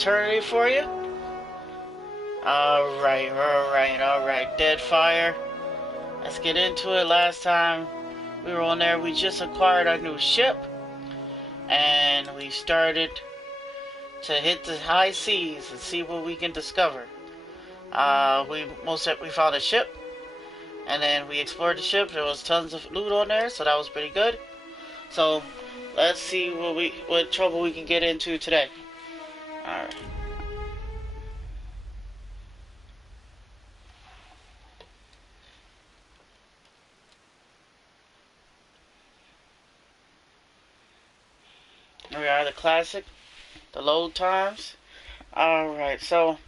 eternity for you. Alright. Deadfire. Let's get into it. Last time we were on there, we just acquired our new ship. And we started to hit the high seas and see what we can discover. We found a ship. And then we explored the ship. There was tons of loot on there, so that was pretty good. So let's see what trouble we can get into today. Alright. Here we are, the classic, the load times. Alright, so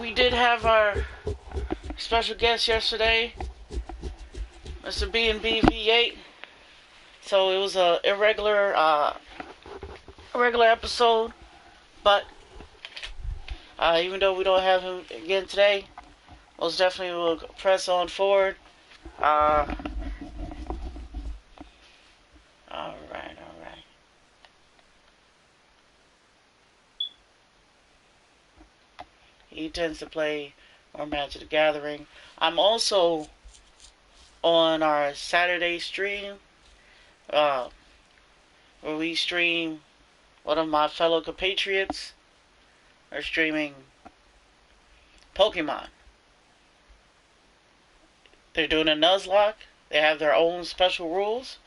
we did have our special guest yesterday, Mr. B&B V8. So it was a irregular episode, but even though we don't have him again today, most definitely we'll press on forward. Alright. He tends to play more Magic the Gathering. I'm also on our Saturday stream, where we stream. One of my fellow compatriots are streaming Pokemon. They're doing a Nuzlocke. They have their own special rules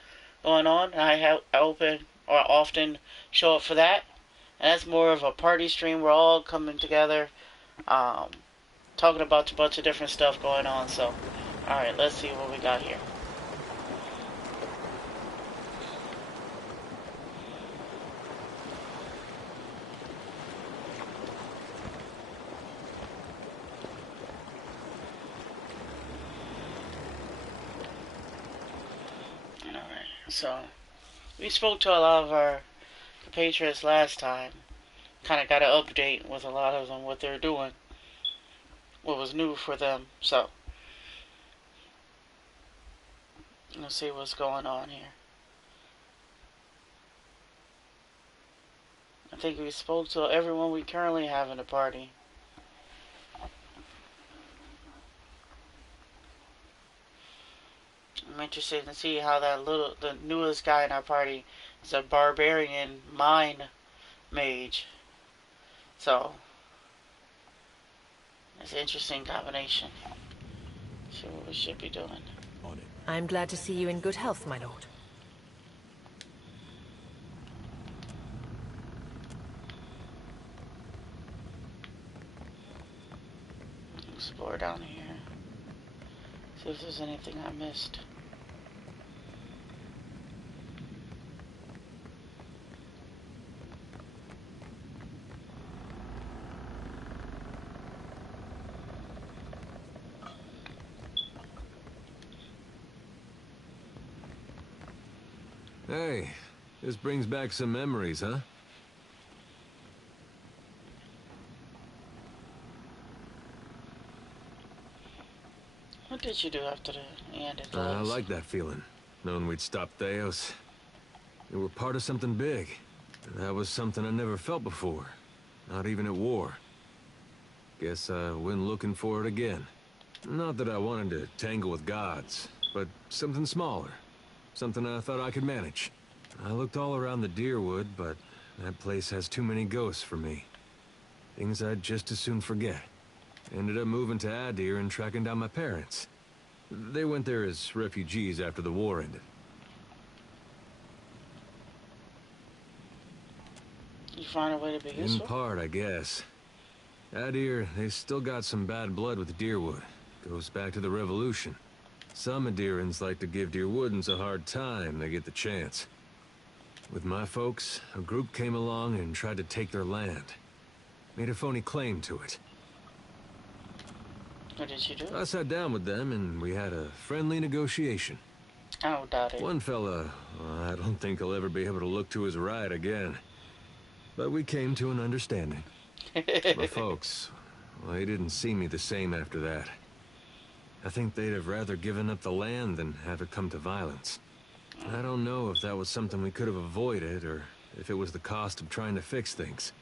going on. I often show up for that. And that's more of a party stream. We're all coming together, talking about a bunch of different stuff going on. So, alright, let's see what we got here. So, we spoke to a lot of our compatriots last time. Kind of got an update with a lot of them, what they're doing, what was new for them. So, let's see what's going on here. I think we spoke to everyone we currently have in the party. I'm interested to see how the newest guy in our party is a barbarian mine mage. So, it's an interesting combination. See what we should be doing. I'm glad to see you in good health, my lord. Explore down here. See if there's anything I missed. Hey, this brings back some memories, huh? What did you do after the end of I like that feeling, knowing we'd stopped Theos. We were part of something big. That was something I never felt before, not even at war. Guess I went looking for it again. Not that I wanted to tangle with gods, but something smaller. Something I thought I could manage. I looked all around the Deerwood, but that place has too many ghosts for me. Things I'd just as soon forget. Ended up moving to Adir and tracking down my parents. They went there as refugees after the war ended. You find a way to be useful? In part, I guess. Adir, they still got some bad blood with Deerwood. Goes back to the Revolution. Some Adirans like to give Deerwoodans a hard time they get the chance. With my folks, a group came along and tried to take their land. Made a phony claim to it. What did you do? I sat down with them and we had a friendly negotiation. I don't doubt it. One fella, I don't think he'll ever be able to look to his right again. But we came to an understanding. My folks, well, they didn't see me the same after that. I think they'd have rather given up the land than have it come to violence. I don't know if that was something we could have avoided, or if it was the cost of trying to fix things.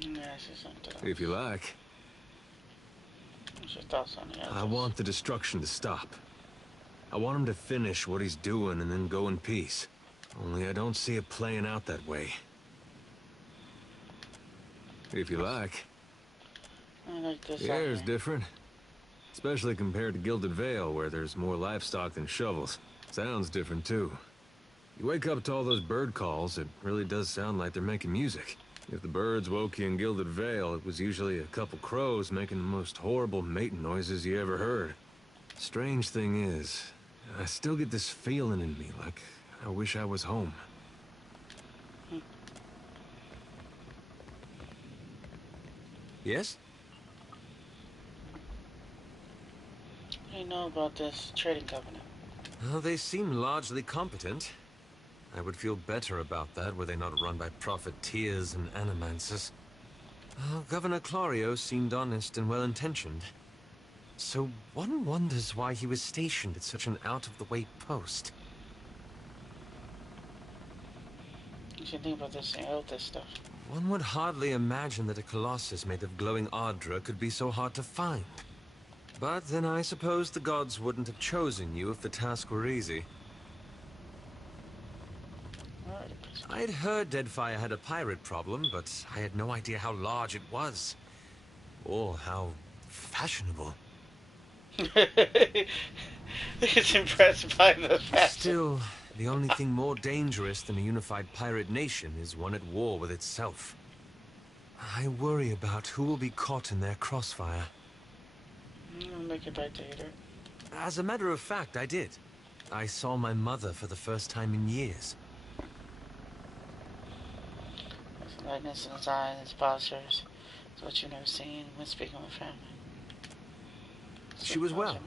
Yeah, it's just something else. If you like. What's your thoughts on the others? I want the destruction to stop. I want him to finish what he's doing and then go in peace. Only I don't see it playing out that way. If you like. I like this. The air is different. Especially compared to Gilded Vale, where there's more livestock than shovels. Sounds different, too. You wake up to all those bird calls, it really does sound like they're making music. If the birds woke you in Gilded Vale, it was usually a couple crows making the most horrible mating noises you ever heard. Strange thing is, I still get this feeling in me, like I wish I was home. Yes? What do you know about this trading covenant? Well, they seem largely competent. I would feel better about that were they not run by profiteers and animancers. Governor Clario seemed honest and well-intentioned. So one wonders why he was stationed at such an out-of-the-way post. You should think about this and out this stuff. One would hardly imagine that a colossus made of glowing Ardra could be so hard to find. But then I suppose the gods wouldn't have chosen you if the task were easy. I'd heard Deadfire had a pirate problem, but I had no idea how large it was. Or how fashionable. He's impressed by the fashion. Still, the only thing more dangerous than a unified pirate nation is one at war with itself. I worry about who will be caught in their crossfire. I'll make it back to you. As a matter of fact, I did. I saw my mother for the first time in years. There's lightness in his eyes, his postures. It's what you've never seen when speaking with family. She was well.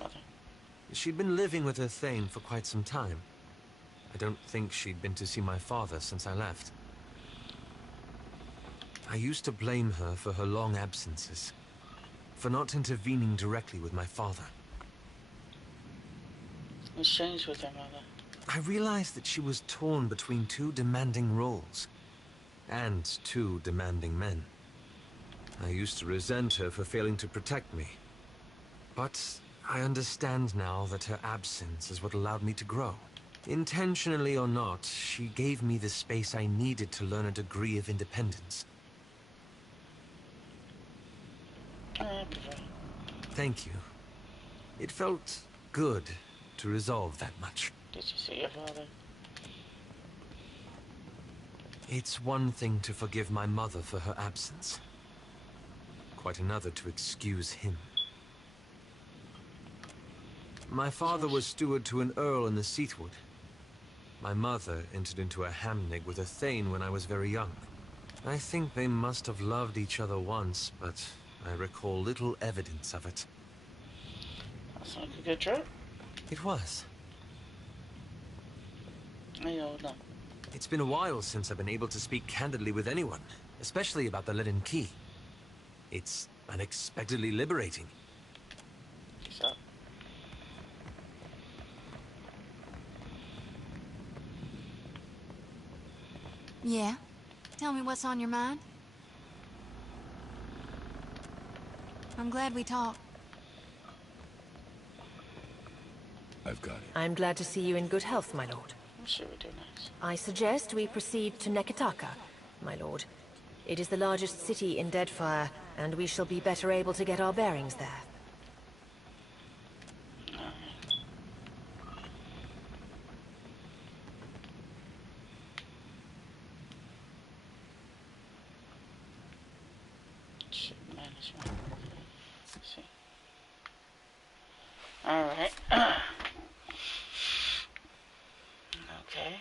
She'd been living with her Thane for quite some time. I don't think she'd been to see my father since I left. I used to blame her for her long absences, for not intervening directly with my father. What's changed with your mother? I realized that she was torn between two demanding roles, and two demanding men. I used to resent her for failing to protect me. But I understand now that her absence is what allowed me to grow. Intentionally or not, she gave me the space I needed to learn a degree of independence. Thank you. It felt good to resolve that much. Did you see your father? It's one thing to forgive my mother for her absence. Quite another to excuse him. My father was steward to an earl in the Seathwood. My mother entered into a hamnig with a Thane when I was very young. I think they must have loved each other once, but I recall little evidence of it. That's like a good trip. It was. I don't know. It's been a while since I've been able to speak candidly with anyone, especially about the Leaden Key. It's unexpectedly liberating. So. Yeah? Tell me what's on your mind. I'm glad we talked. I've got it. I'm glad to see you in good health, my lord. I'm sure we do nice. I suggest we proceed to Neketaka, my lord. It is the largest city in Deadfire, and we shall be better able to get our bearings there. Ship management. Let's see. Alright. Okay.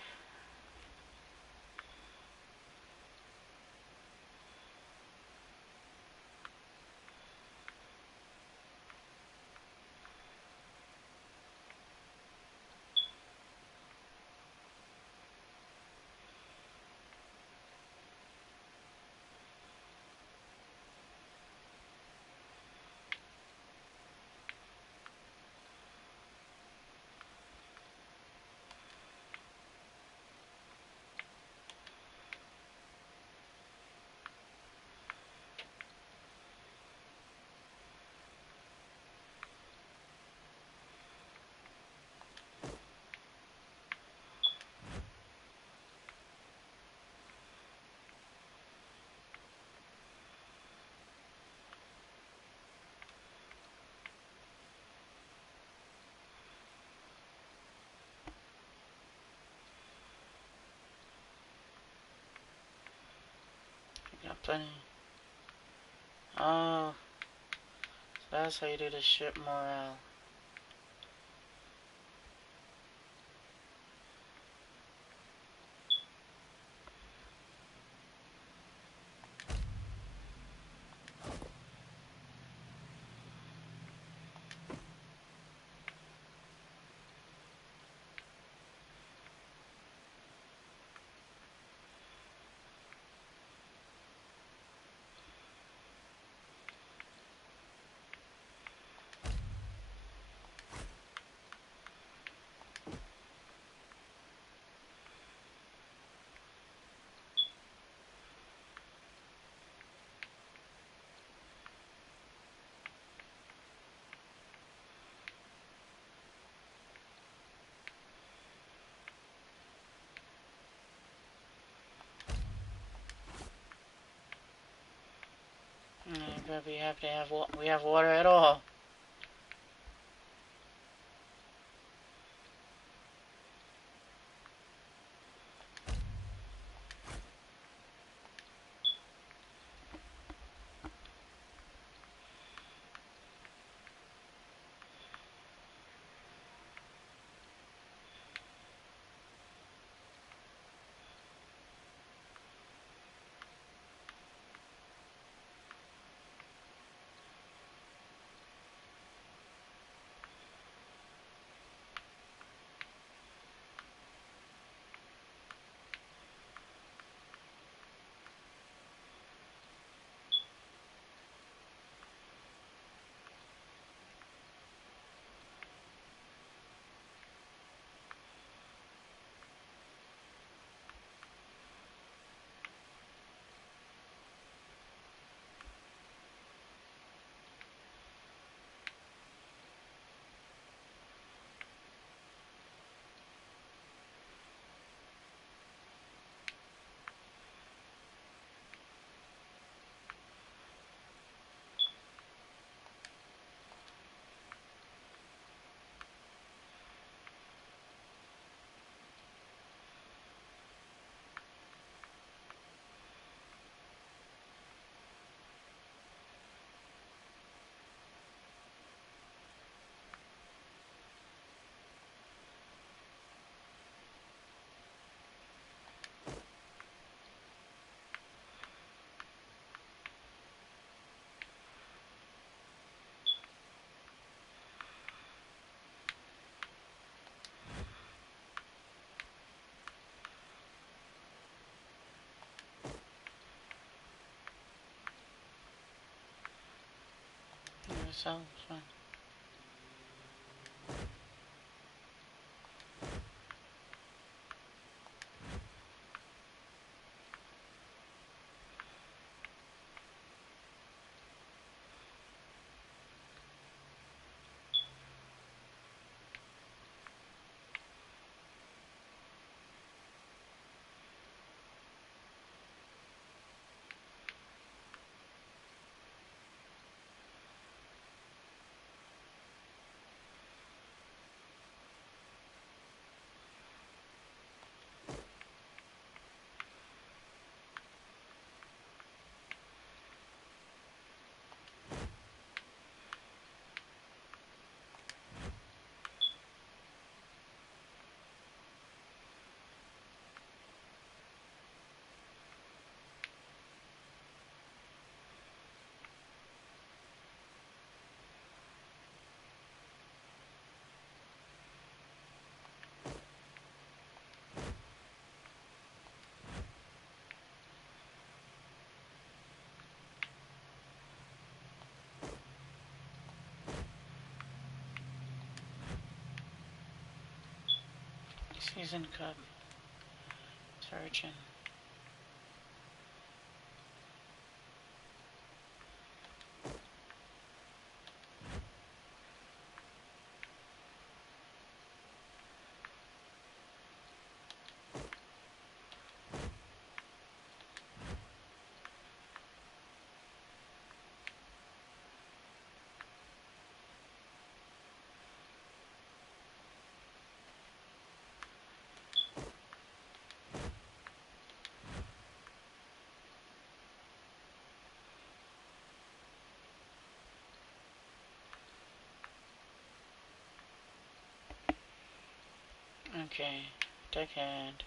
funny. Oh, so that's how you do the ship morale. But we have to have we have water at all. Yeah, sounds fun. Season cup. Surgeon. Okay, deckhand,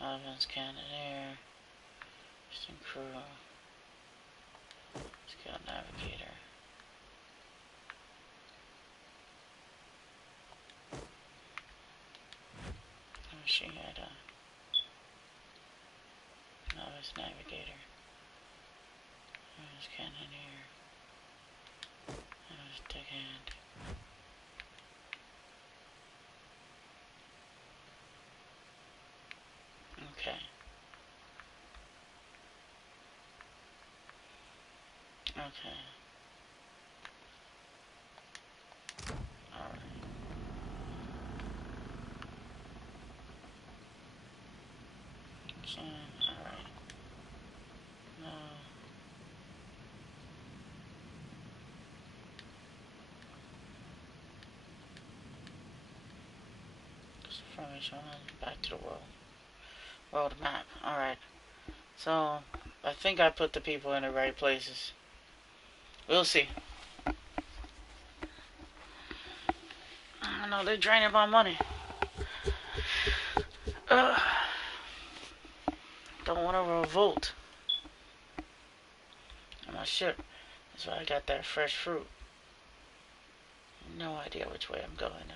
novice cannoneer, Eastern crew, scout navigator. Oh, she had a novice navigator, novice cannoneer, novice deckhand. Okay. Okay. Alright. So, alright. No. Formation, back to the world. World map. Alright. So, I think I put the people in the right places. We'll see. I don't know, they're draining my money. Don't want to revolt on my ship. That's why I got that fresh fruit. No idea which way I'm going now.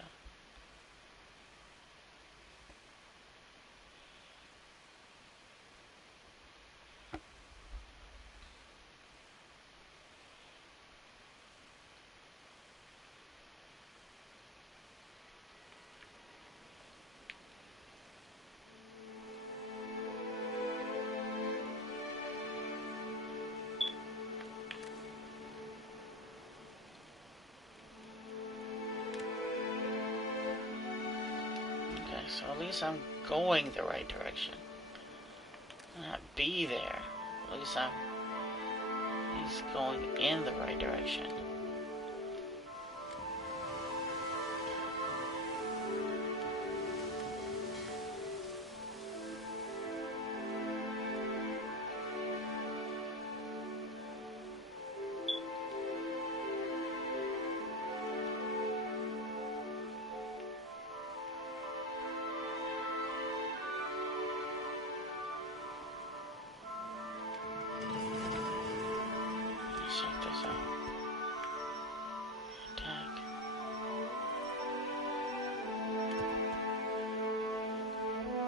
Okay, so at least I'm going the right direction. Not be there. At least he's going in the right direction. Check this out. Attack.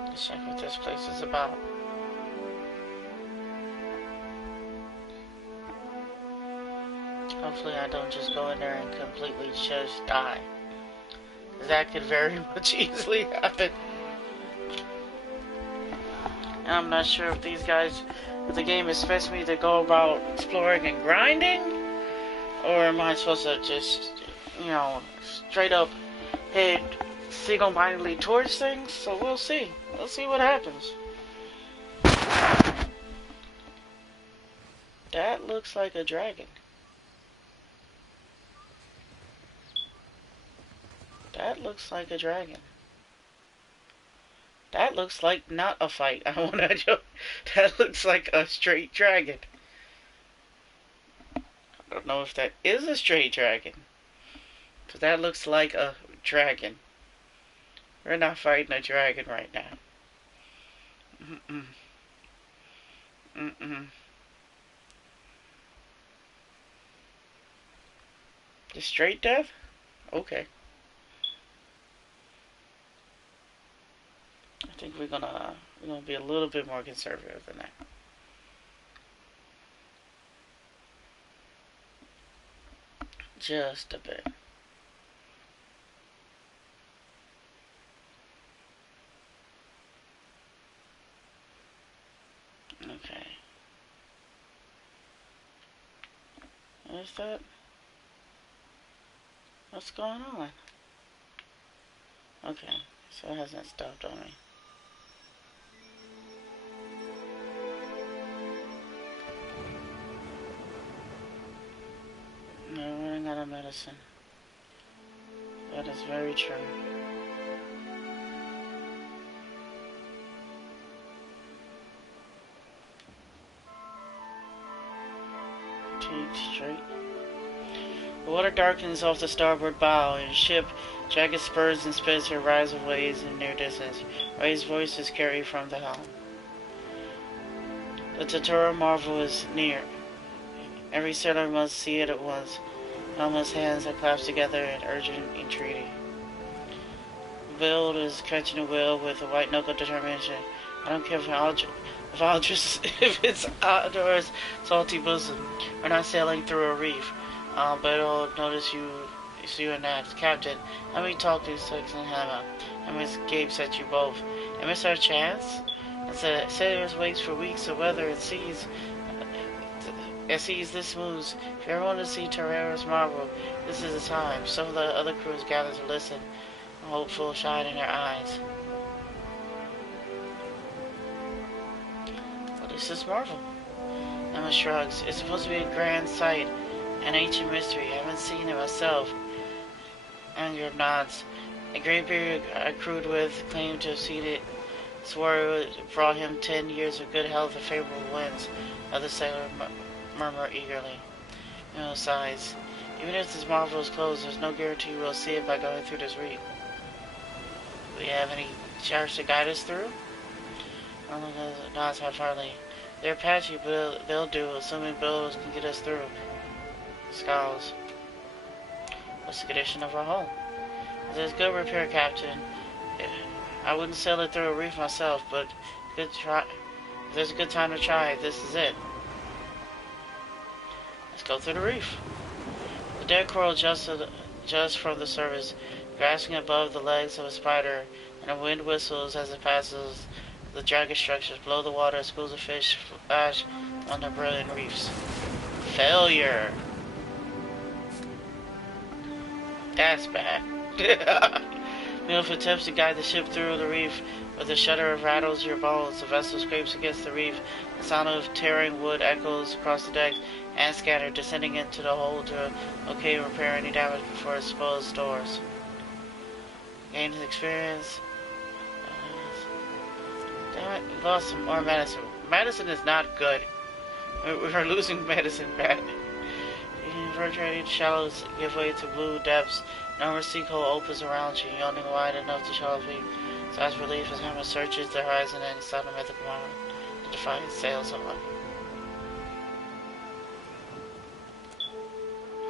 Let's check what this place is about. Hopefully I don't just go in there and completely just die. That could very much easily happen. And I'm not sure if these guys, if the game expects me to go about exploring and grinding, or am I supposed to just, straight up head single-mindedly towards things? So we'll see. We'll see what happens. That looks like a dragon. That looks like a dragon. That looks like not a fight. I want to joke. That looks like a straight dragon. I don't know if that is a straight dragon. But that looks like a dragon. We're not fighting a dragon right now. Mm-mm. Mm-mm. The straight death? Okay. I think we're gonna be a little bit more conservative than that. Just a bit. Okay. What is that? What's going on? Okay, so it hasn't stopped on me. No, we're running out of medicine. That is very true. Take straight. The water darkens off the starboard bow, and the ship, jagged spurs and spits her rise of waves in near distance. Raised voices carry from the helm. The Tatura marvel is near. Every sailor must see it at once. Helmless hands that clasp together in urgent entreaty. Build is catching a whale with a white-knuckled determination. I don't care if it's outdoors salty bosom. We're not sailing through a reef. But I'll notice you and that. Captain, let me talk to Six and Hannah. I escapes at you both. And miss our chance? I said, sailors waits for weeks of weather and seas. It sees this smooth. If you ever want to see Terrera's marvel, this is the time. Some of the other crews gather to listen, a hopeful shine in their eyes. What is this marvel? Emma shrugs. It's supposed to be a grand sight, an ancient mystery. I haven't seen it myself. Anger nods. A graybeard I crewed with claimed to have seen it. Swore it brought him 10 years of good health and favorable winds. Other sailor murmur eagerly. Milo sighs. Even if this marvel is closed, there's no guarantee we'll see it by going through this reef. Do we have any charts to guide us through? Nods half-heartedly. They're Apache, but they'll do, assuming billows can get us through. Scowls. What's the condition of our hull? There's good repair, Captain. I wouldn't sail it through a reef myself, but good try. If there's a good time to try, this is it. Let's go through the reef. The dead coral just from the surface, grasping above the legs of a spider, and the wind whistles as it passes the jagged structures. Below the water, schools of fish splash on the brilliant reefs. Failure. That's bad. Milf attempts to guide the ship through the reef, but the shudder rattles your bones. The vessel scrapes against the reef. The sound of tearing wood echoes across the deck and scatter, descending into the hold to repair any damage before exposed doors. Gain his experience. Damn it, we lost some more medicine. Medicine is not good. We are losing medicine bad. Invertebrated shallows give way to blue depths. An enormous sinkhole opens around you, yawning wide enough to shallow feet. Sighs relief as Hammer searches the horizon and sound of mythical moment. The defiant sails on.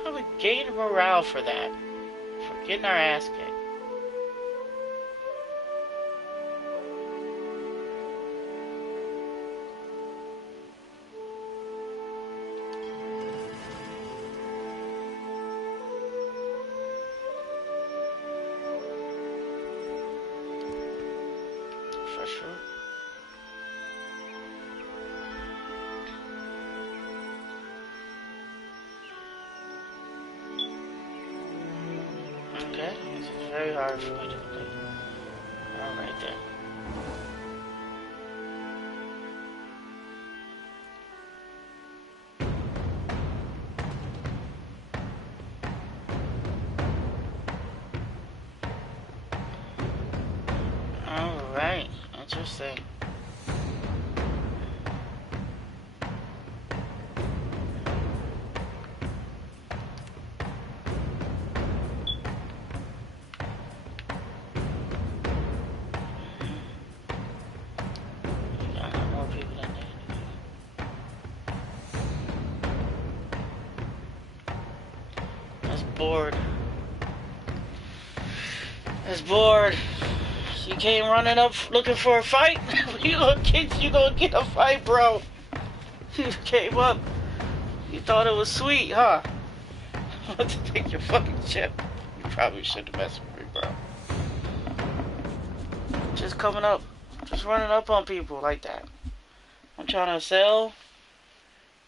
How we gain morale for that? For getting our ass kicked. Okay, it's very hard for me to complete. Alright then. Alright, interesting. Bored. It's bored. You came running up looking for a fight? You gonna get a fight, bro. You came up. You thought it was sweet, huh? I want to take your fucking ship. You probably shouldn't have messed with me, bro. Just coming up. Just running up on people like that. I'm trying to sail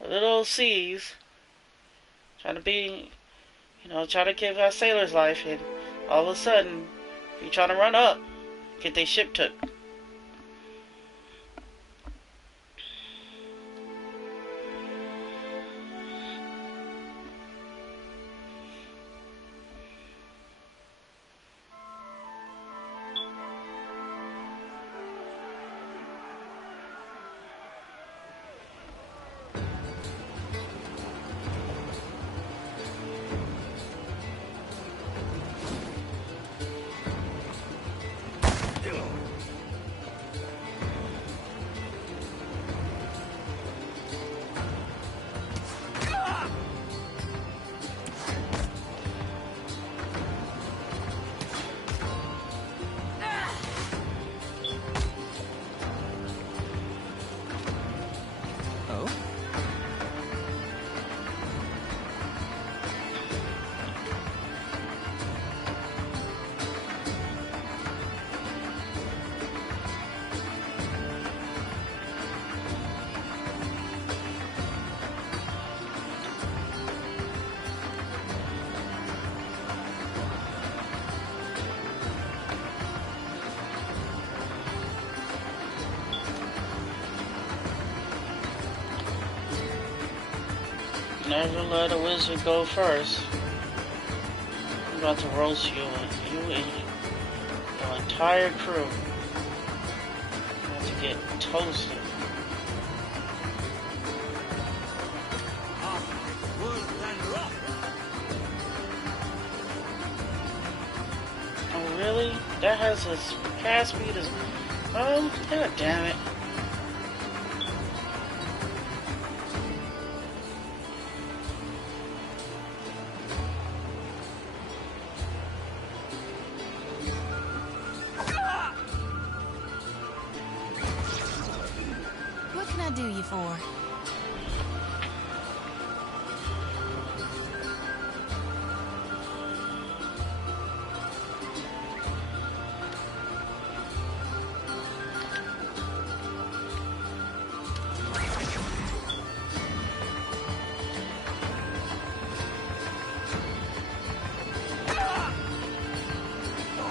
a little seas. Trying to be... try to give a sailor's life, and all of a sudden, you trying to run up, get their ship took. Never let a wizard go first. I'm about to roast you and your entire crew. You're about to get toasted. Oh really? That has a cast speed as... Oh, god damn it. What can I do you for?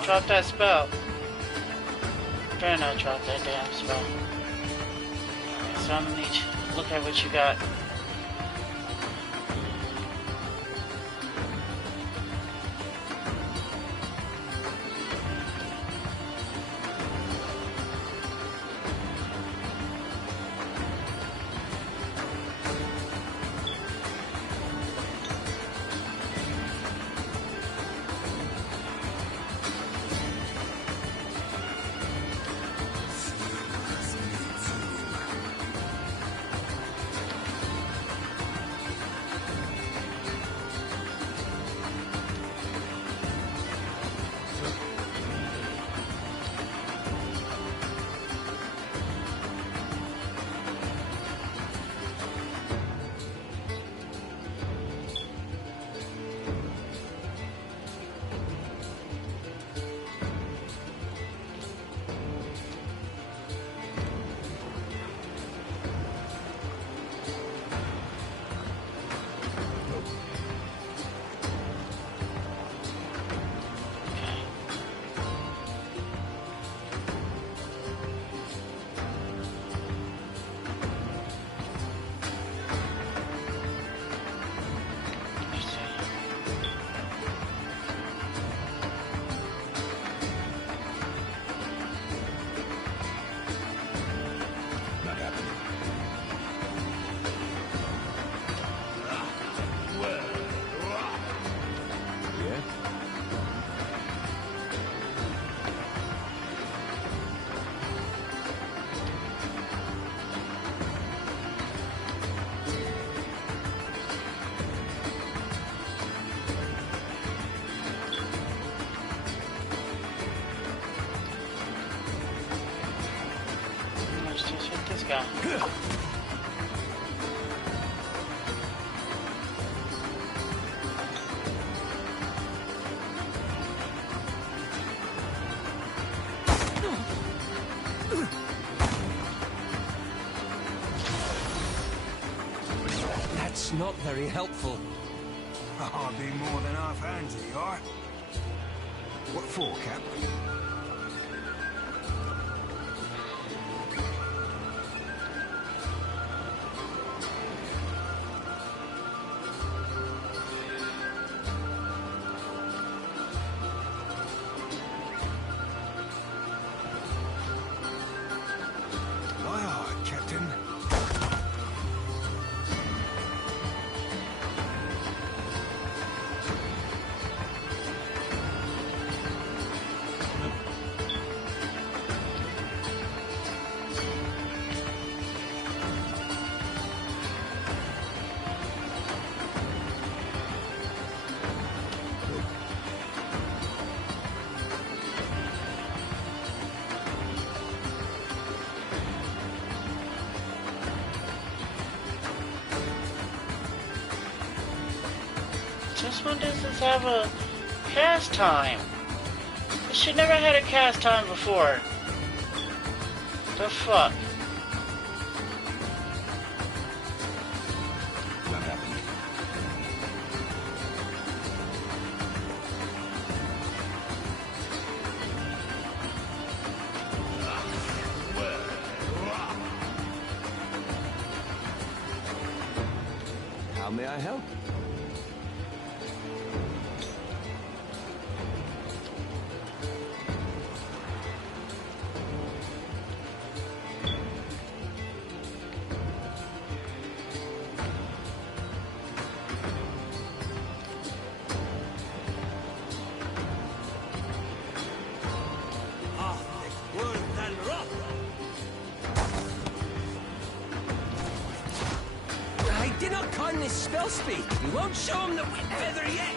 Drop that spell. Better not drop that damn spell. So I'm gonna need to look at what you got. Not happening. Yeah? Let's just hit this guy. That's not very helpful. Hardly more than half hands, you are. What for, Cap? Aye, aye, Captain. This one doesn't have a cast time. It should never had a cast time before. The fuck? Not happening. How may I help? I did not con this spell speak. We won't show him the wet feather yet.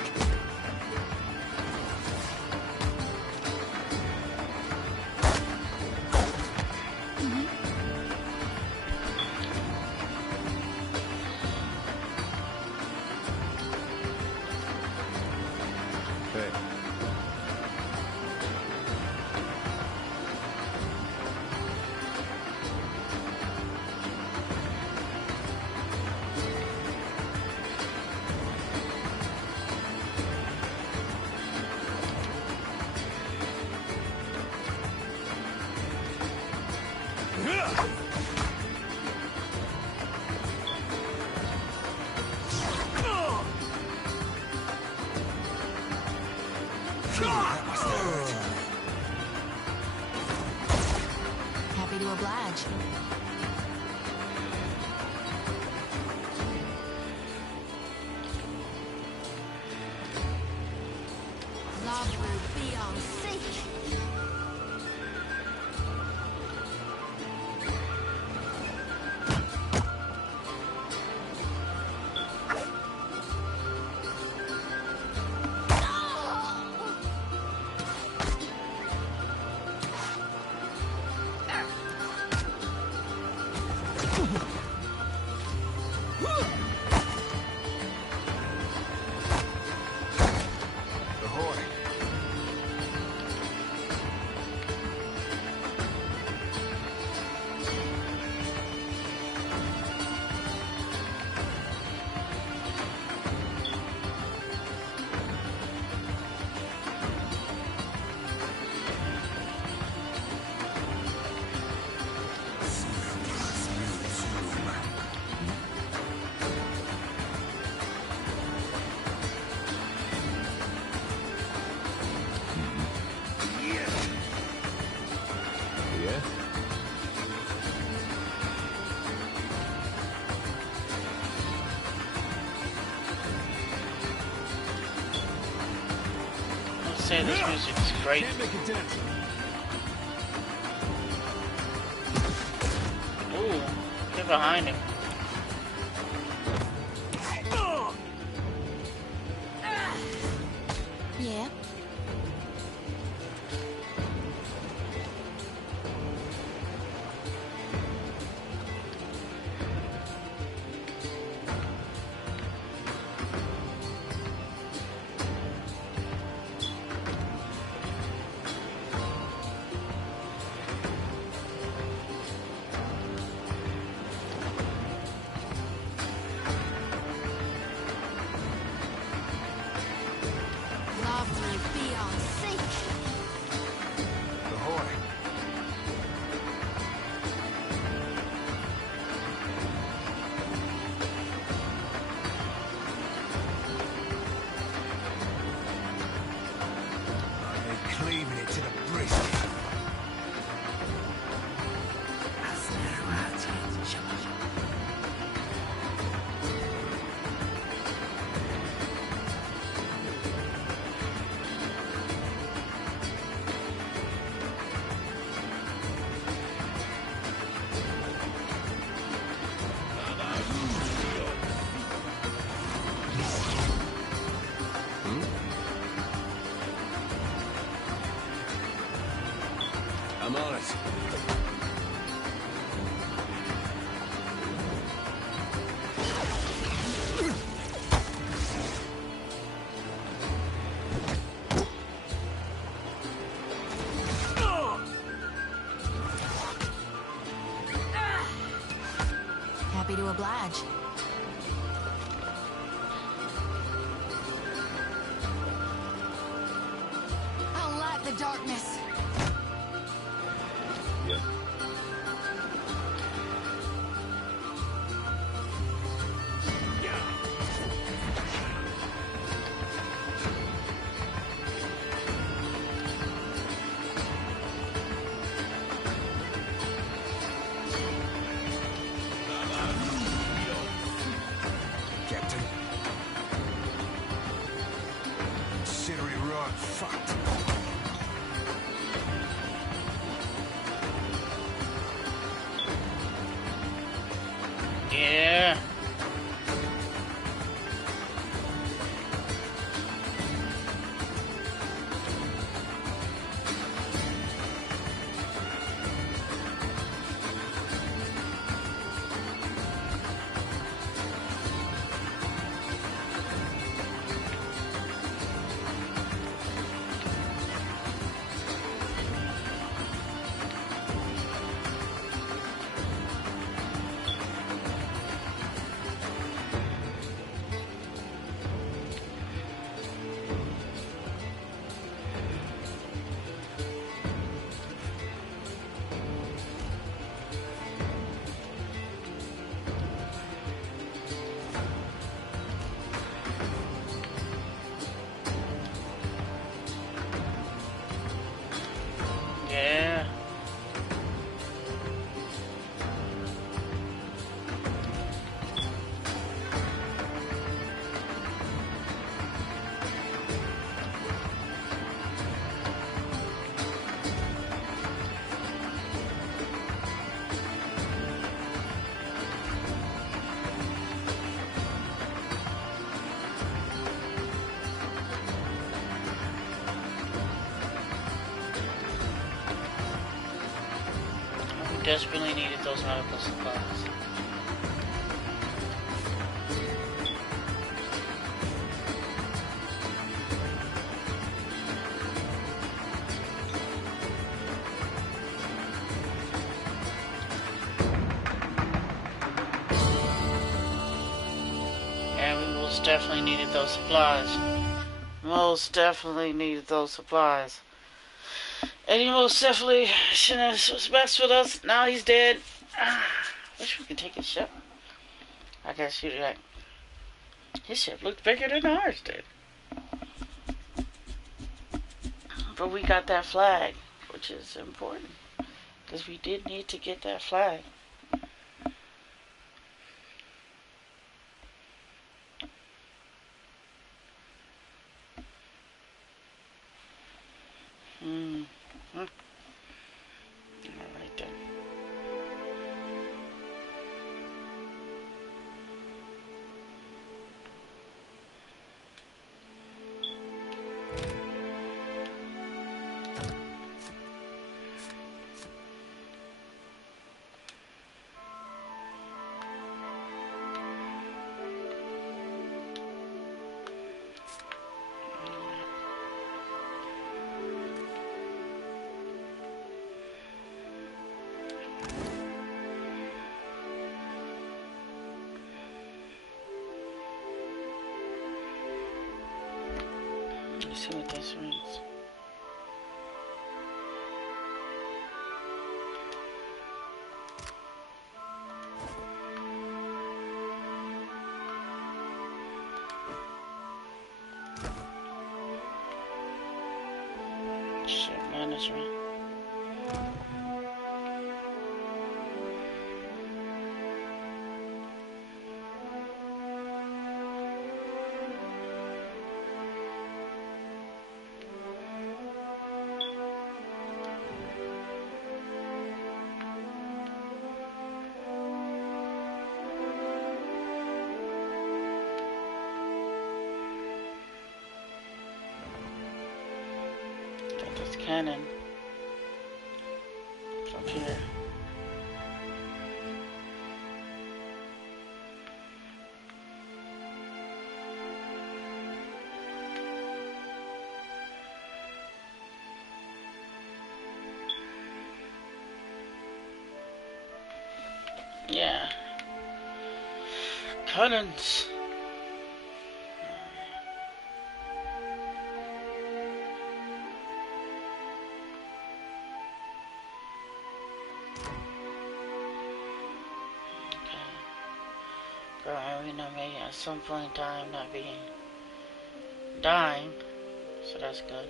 Hey. Happy to oblige. Love will be on seek. Ahoy. Yeah? Let's say this music is great. Ooh, get behind him. Yeah. Love will be on seek. Ahoy. They're cleaving it to the brisket. I'm on it. Happy to oblige. I'll light the darkness. Yeah. desperately needed those medical supplies. And we most definitely needed those supplies. Most definitely needed those supplies. And he most definitely shouldn't have messed with us. Now he's dead. Wish we could take his ship. I gotta shoot it at. His ship looked bigger than ours did. But we got that flag, which is important. Because we did need to get that flag. Alright then. Let's see what this means. Ship management. Got this cannon from here. Yeah. Cannons. Girl, we know me at some point in time not being dying, so that's good.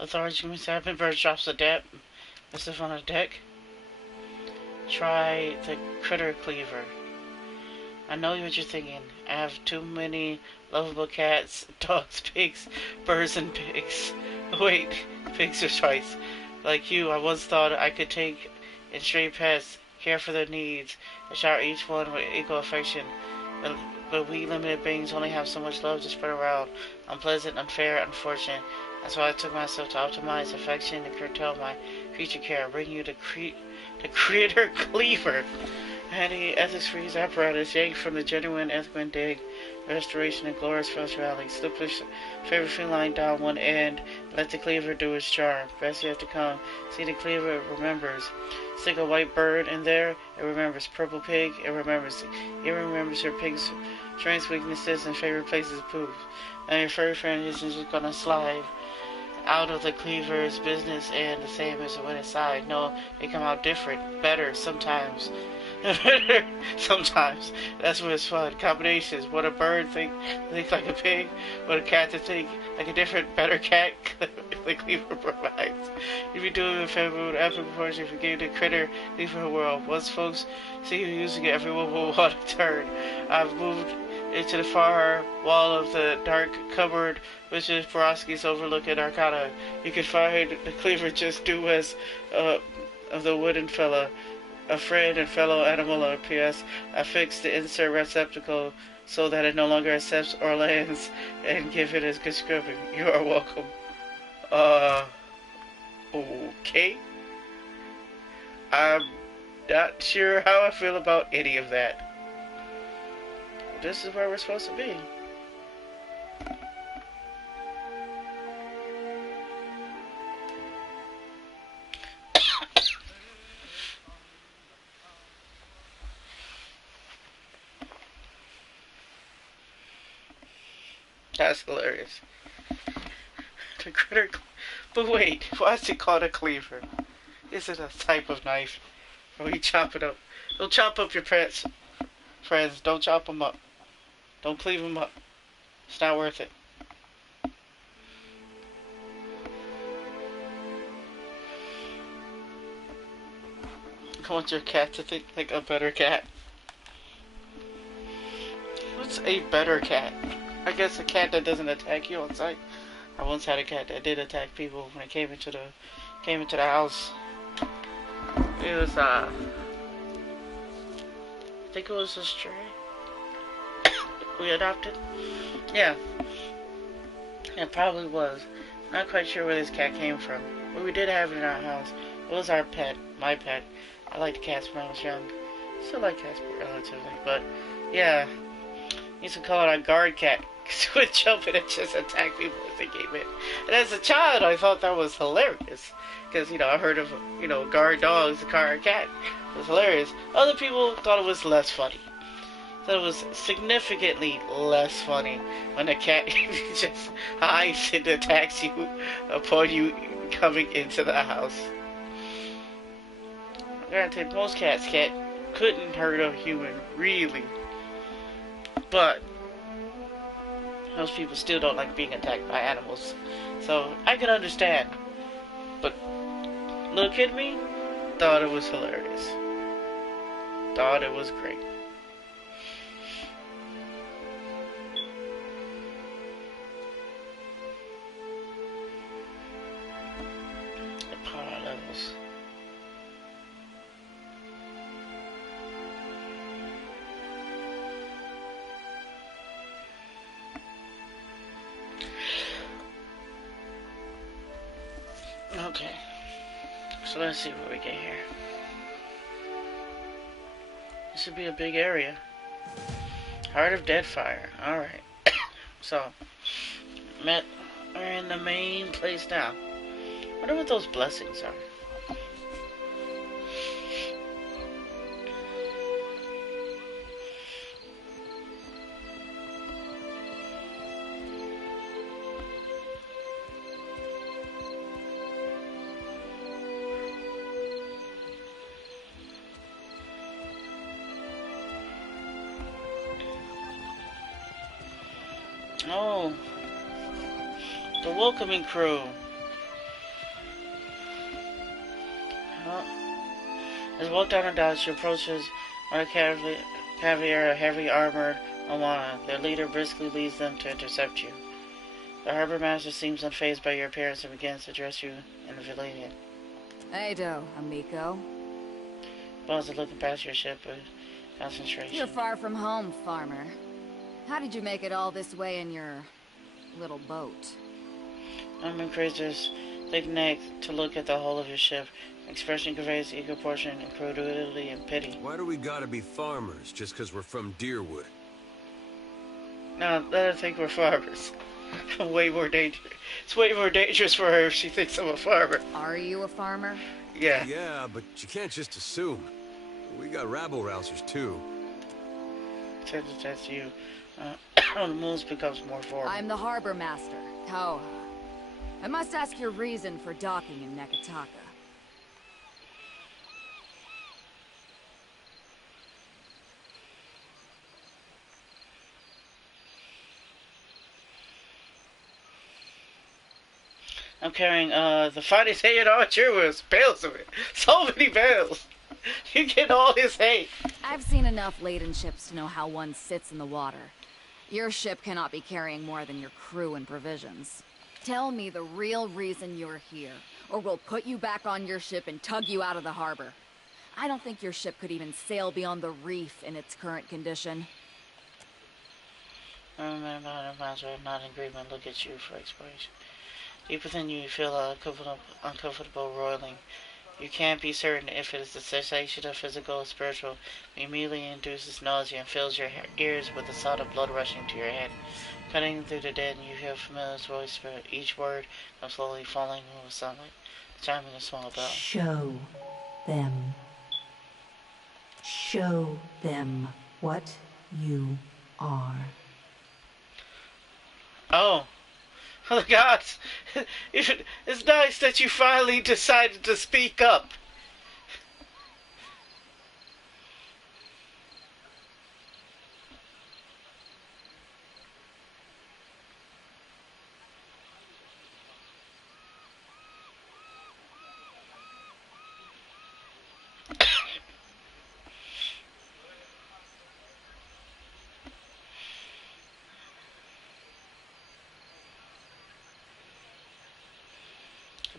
Authorities can be happened. Bird drops a deck. Missive on a deck. Try the critter cleaver. I know what you're thinking. I have too many lovable cats, dogs, pigs, birds, and pigs. Wait, pigs are twice. Like you, I once thought I could take in stray pets, care for their needs, and shower each one with equal affection. But we limited beings only have so much love to spread around. Unpleasant, unfair, unfortunate. That's why I took myself to optimize affection and curtail my creature care. Bring you the critter cleaver. Handy ethics-free apparatus yanked from the genuine Ethquin dig. Restoration and glorious functionality. Slip your favorite feline down one end. Let the cleaver do its charm. Best yet to come. See the cleaver remembers. Stick a white bird in there. It remembers Purple Pig. It remembers your pig's strengths, weaknesses, and favorite places to poop. And your furry friend isn't just gonna slide out of the cleaver's business and the same as it went inside. No, they come out different, better sometimes. Sometimes. That's when it's fun. Combinations. What a bird think like a pig. What a cat to think like a different, better cat. The cleaver provides. If you do it in favor with epic proportion, if you gave the critter cleaver world. Once folks see you using it, everyone will want to turn. I've moved into the far wall of the dark cupboard, which is Borowski's overlooking Arcana. You can find the cleaver just due as of the wooden fella. A friend and fellow animal on PS. I fixed the insert receptacle so that it no longer accepts or lands and give it a good scrubbing. You are welcome. Okay. I'm not sure how I feel about any of that. This is where we're supposed to be. That's hilarious. The critter... But wait, why is it called a cleaver? Is it a type of knife? Or you chop it up? Don't chop up your pets. Friends, don't chop them up. Don't cleave them up. It's not worth it. I want your cat to think like a better cat. What's a better cat? I guess a cat that doesn't attack you on sight. I once had a cat that did attack people when it came into the house. It was I think it was a stray we adopted. Yeah. It probably was. Not quite sure where this cat came from. But we did have it in our house. It was our pet, my pet. I liked cats when I was young. Still like cats relatively, but yeah. Used to call it a guard cat. Because it would jump in and just attack people as they came in. And as a child, I thought that was hilarious. Because, I heard of, guard dogs, a guard cat. It was hilarious. Other people thought it was less funny. So it was significantly less funny when a cat just hides and attacks you upon you coming into the house. Granted, most cats couldn't hurt a human, really. But most people still don't like being attacked by animals. So, I can understand. But, little kid me thought it was hilarious. Thought it was great. The power levels. Okay, so let's see what we get here. This should be a big area. Heart of Deadfire. Alright. So, we're in the main place now. I wonder what those blessings are. Oh, the welcoming crew. As you walk down the docks, you approaches on a caviar, heavy armored Awana. Their leader briskly leads them to intercept you. The harbor master seems unfazed by your appearance and begins to address you in the Valyrian. Edo, amigo. Buzz is looking past your ship with concentration. You're far from home, farmer. How did you make it all this way in your little boat? I'm in Crazer's thick neck to look at the hull of your ship. Expression conveys equal portion, incredulity, and pity. Why do we gotta be farmers just because we're from Deerwood? No, let her think we're farmers. Way more dangerous. It's way more dangerous for her if she thinks I'm a farmer. Are you a farmer? Yeah. Yeah, but you can't just assume. We got rabble-rousers, too. That's you. The moon becomes more formal. I'm the harbor master, Tauha. I must ask your reason for docking in Nekataka. I'm carrying the finest hay in Archer with bales of it. So many bales. You get all this hay. I've seen enough laden ships to know how one sits in the water. Your ship cannot be carrying more than your crew and provisions. Tell me the real reason you're here, or we'll put you back on your ship and tug you out of the harbor. I don't think your ship could even sail beyond the reef in its current condition. I'm not in agreement. Look at you for exploration. Deep within you, you feel an uncomfortable roiling. You can't be certain if it is the cessation of physical or spiritual. It immediately induces nausea and fills your ears with the sound of blood rushing to your head. Cutting through the dead, you hear a familiar voice, but each word comes slowly falling with sunlight, chiming a small bell. Show them. Show them what you are. Oh. Oh, the gods! It's nice that you finally decided to speak up.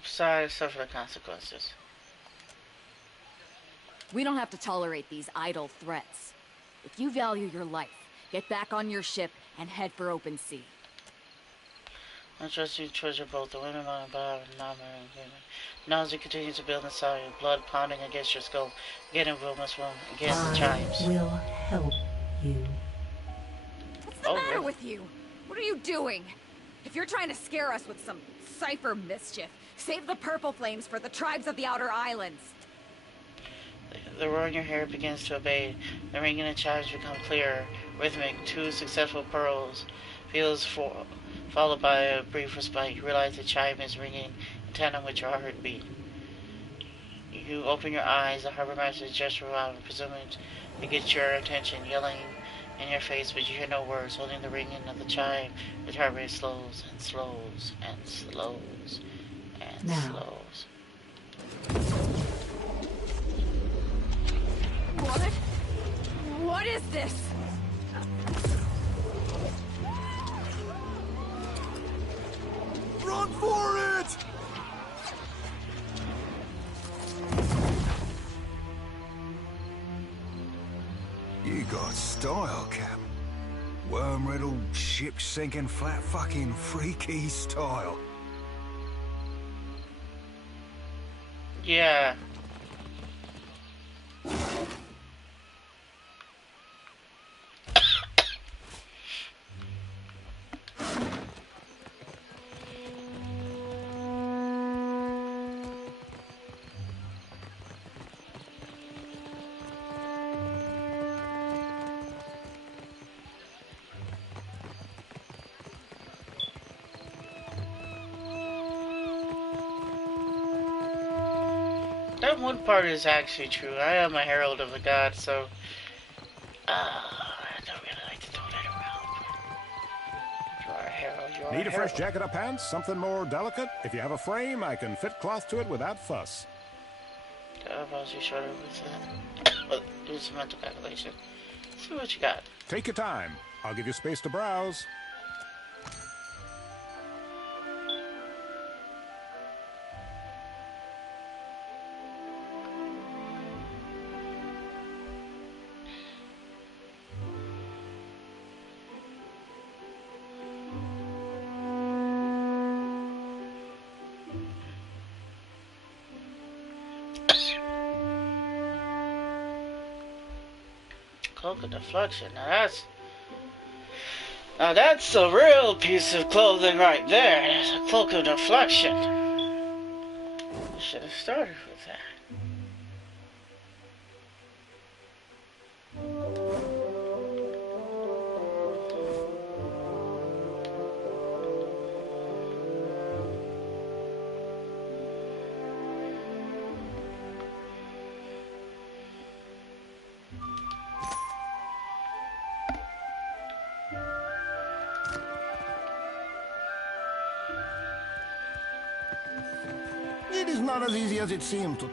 Besides, suffer the consequences. We don't have to tolerate these idle threats. If you value your life, get back on your ship and head for open sea. I trust you treasure both the women on Bob and non-marine human. Nausea continues to build inside you, blood pounding against your skull. Again, Wilma's womb, against the chimes. I will help you. What's the matter with you? What are you doing? If you're trying to scare us with some cipher mischief, save the purple flames for the tribes of the Outer Islands. The roar in your hair begins to abate. The ringing and chimes become clearer, rhythmic. 2 successful pearls feels followed by a brief respite. You realize the chime is ringing in tandem with your heartbeat. You open your eyes. The harbor master gestures around, presuming to get your attention, yelling in your face, but you hear no words. Holding the ringing of the chime, the heart rate slows and slows and slows and slows. What is this? Run for it! You got style, Cap. Worm-riddled, ship-sinking, flat-fucking freaky style. Yeah. That one part is actually true. I am a herald of the gods, so I don't really like to throw that around. You are a herald. You are Need a a fresh herald. jacket or pants? Something more delicate? If you have a frame, I can fit cloth to it without fuss. About you shorter with that. Do some mental calculation. See what you got. Take your time. I'll give you space to browse. Cloak of deflection. Now that's Now that's a real piece of clothing right there. That's a cloak of deflection. I should have started with that. It is not as easy as it seemed to.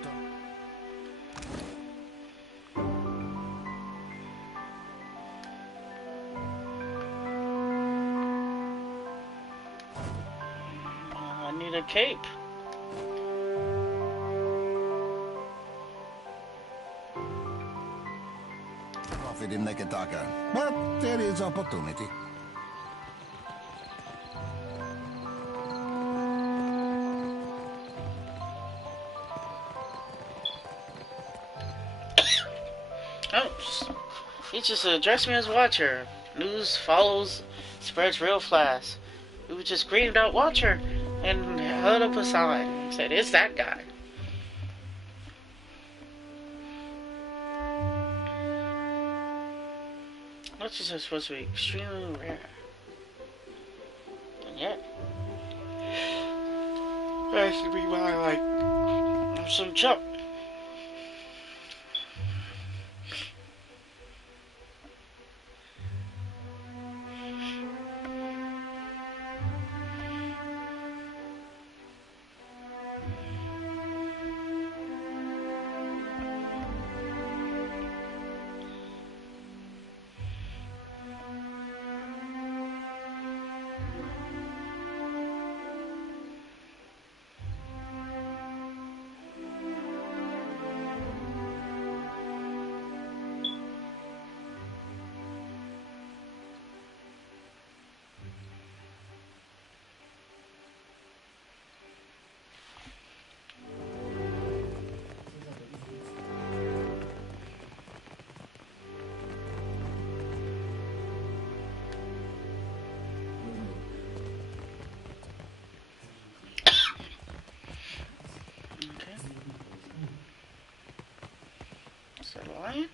I need a cape. Profit in Neketaka, but there is opportunity. Oh, he just addressed me as Watcher. News follows, spreads real fast. We just screamed out Watcher and held up a sign and said, "It's that guy." Watchers are supposed to be extremely rare. And yet, that should be why I like some jump. Is that a lion?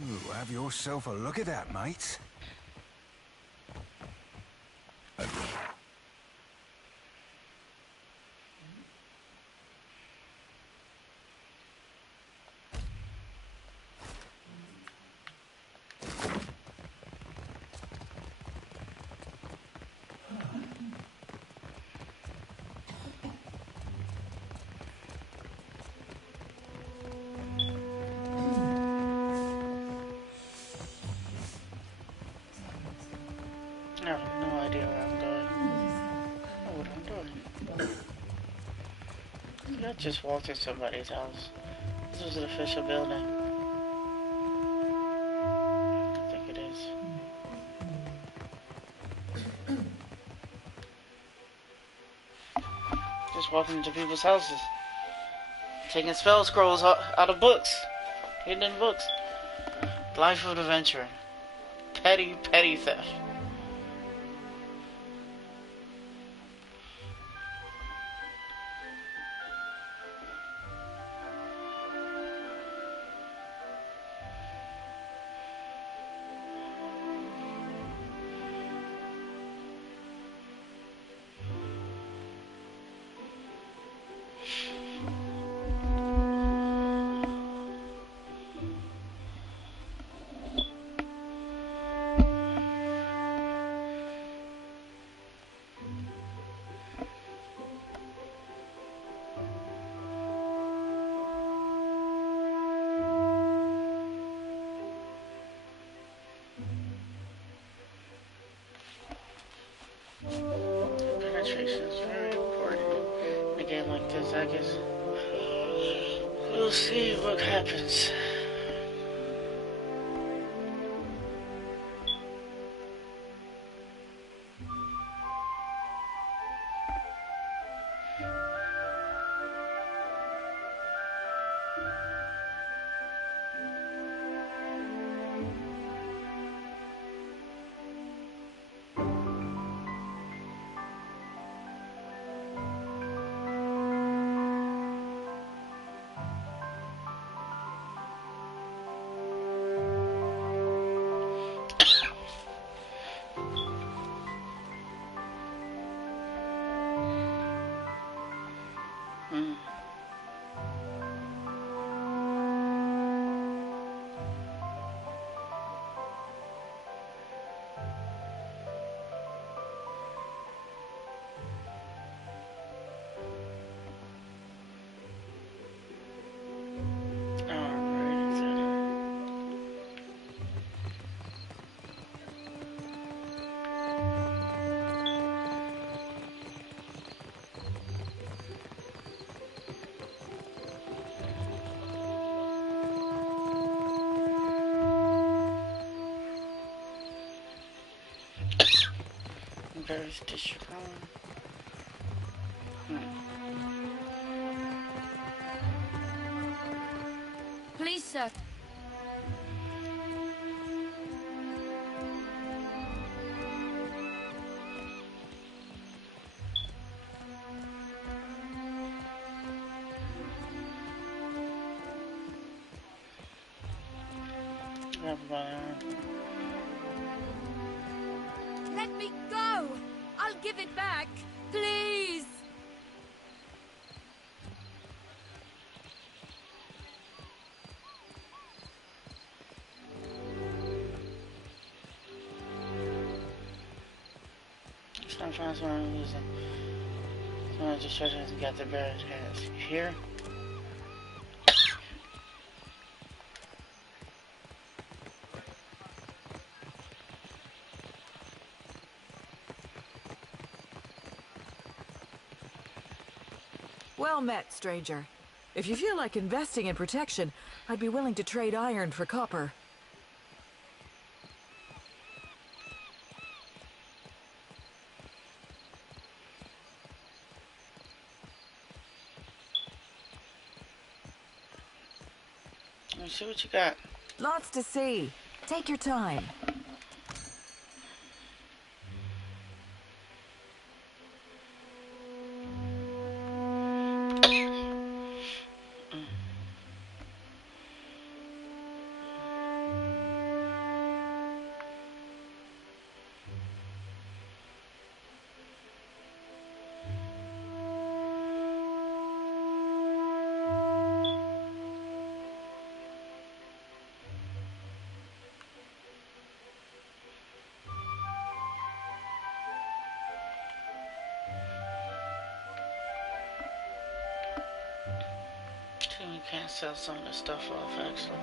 Ooh, have yourself a look at that, mate. I have no idea where I'm going. I don't know what I'm doing. I just walked in somebody's house. This was an official building. I think it is. Just walking into people's houses. Taking spell scrolls out of books. Hidden in books. Life of an adventurer. Petty, petty theft. Penetration is very important in a game like this, I guess. We'll see what happens. Various district. Please, sir. Let me go! I'll give it back! Please! Sometimes when I'm using, someone just tries to get the bad hands here. Well met, stranger. If you feel like investing in protection, I'd be willing to trade iron for copper. Let me see what you got. Lots to see. Take your time. You can't sell some of the stuff off, actually.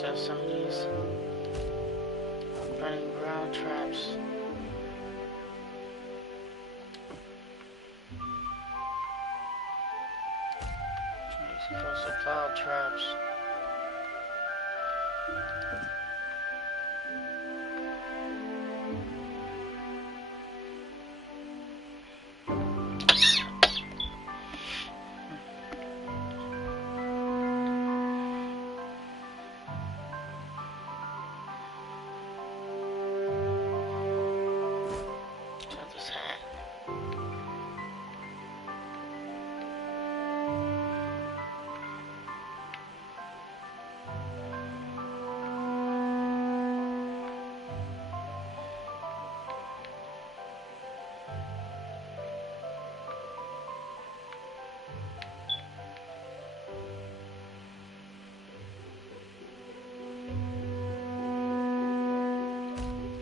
Sell some of these burning ground traps. These coastal cloud traps.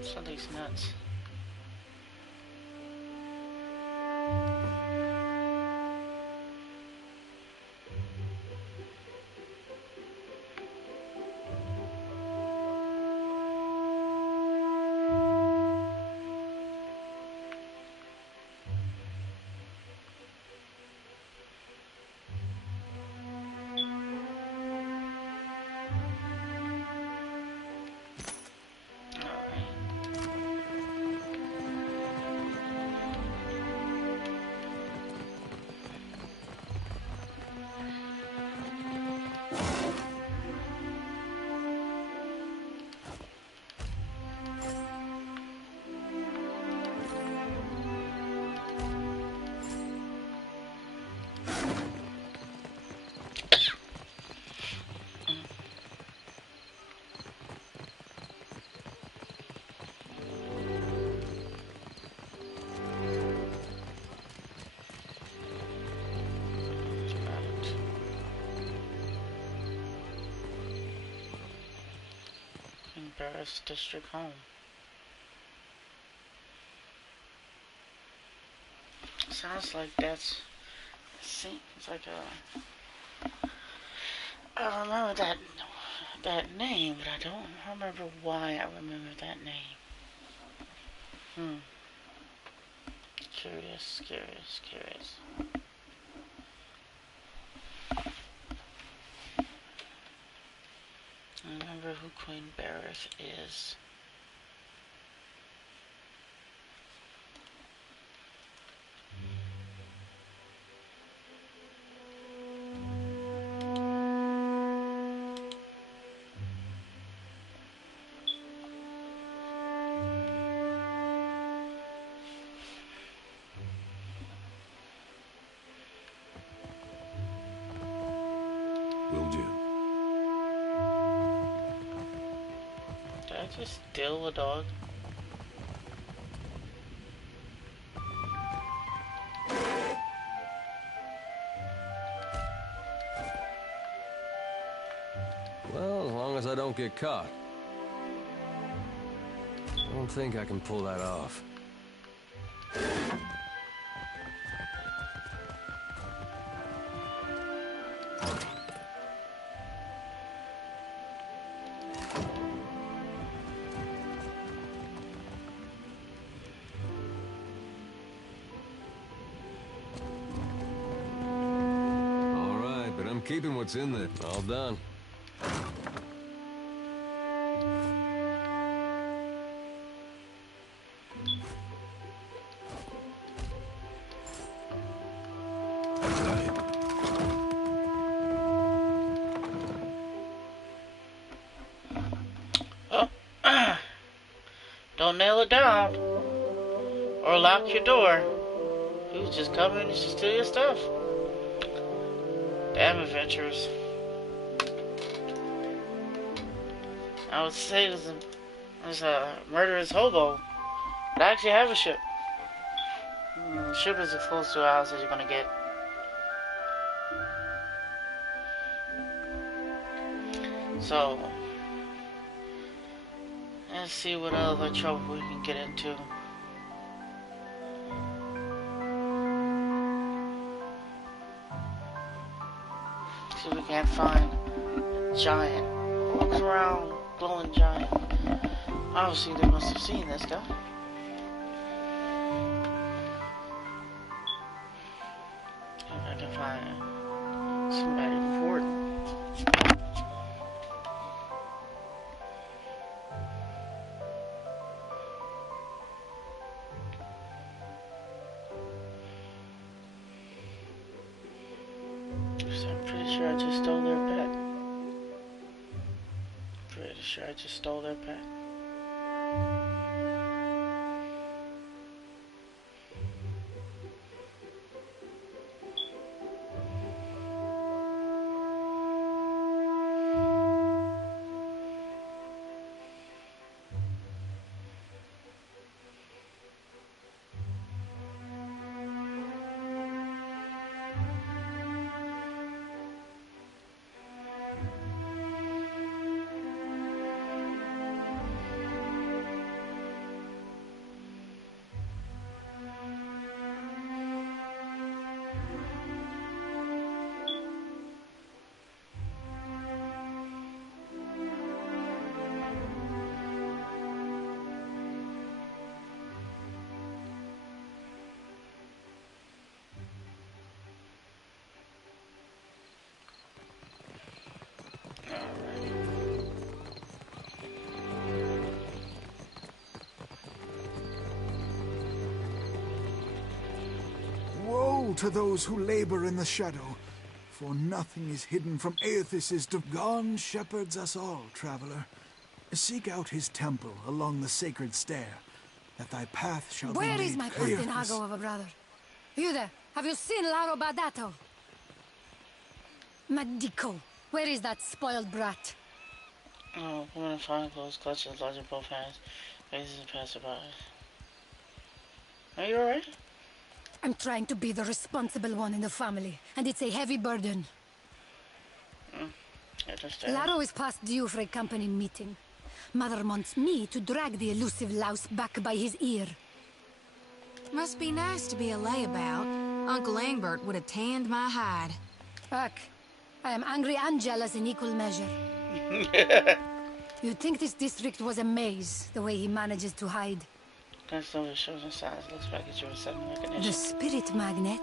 Something's nuts. Paris district home. Sounds like that's. Seems like I remember that name, but I don't remember why I remember that name. Curious. I remember who Queen Barrett is. Will do. Did I just steal a dog? Well, as long as I don't get caught. I don't think I can pull that off. All right, but I'm keeping what's in there. All done. Don't nail it down. Or lock your door. Who's just coming to steal your stuff? Damn adventurers. I would say there's a murderous hobo. But I actually have a ship. Ship is as close to a house as you're gonna get. So, let's see what other trouble we can get into. See if we can't find a giant. Walks around, glowing giant. Obviously, they must have seen this guy. If I can find somebody important. I just stole their pet. Pretty sure I just stole their pet. Woe to those who labor in the shadow, for nothing is hidden from Aethys' gone shepherds us all, traveler. Seek out his temple along the sacred stair, that thy path shall be made Where is my clear. Pastinago of a brother? You there? Have you seen Laro Badato? Madico, where is that spoiled brat? Oh, woman in fine clothes, clutches large in both hands, faces and passerby. Are you alright? I'm trying to be the responsible one in the family, and it's a heavy burden. I understand. Laro is past due for a company meeting. Mother wants me to drag the elusive louse back by his ear. Must be nice to be a layabout. Uncle Engbert would have tanned my hide. Fuck. I am angry and jealous in equal measure. You'd think this district was a maze, the way he manages to hide. That's all it shows inside. Looks like it's your sudden recognition. The spirit magnet.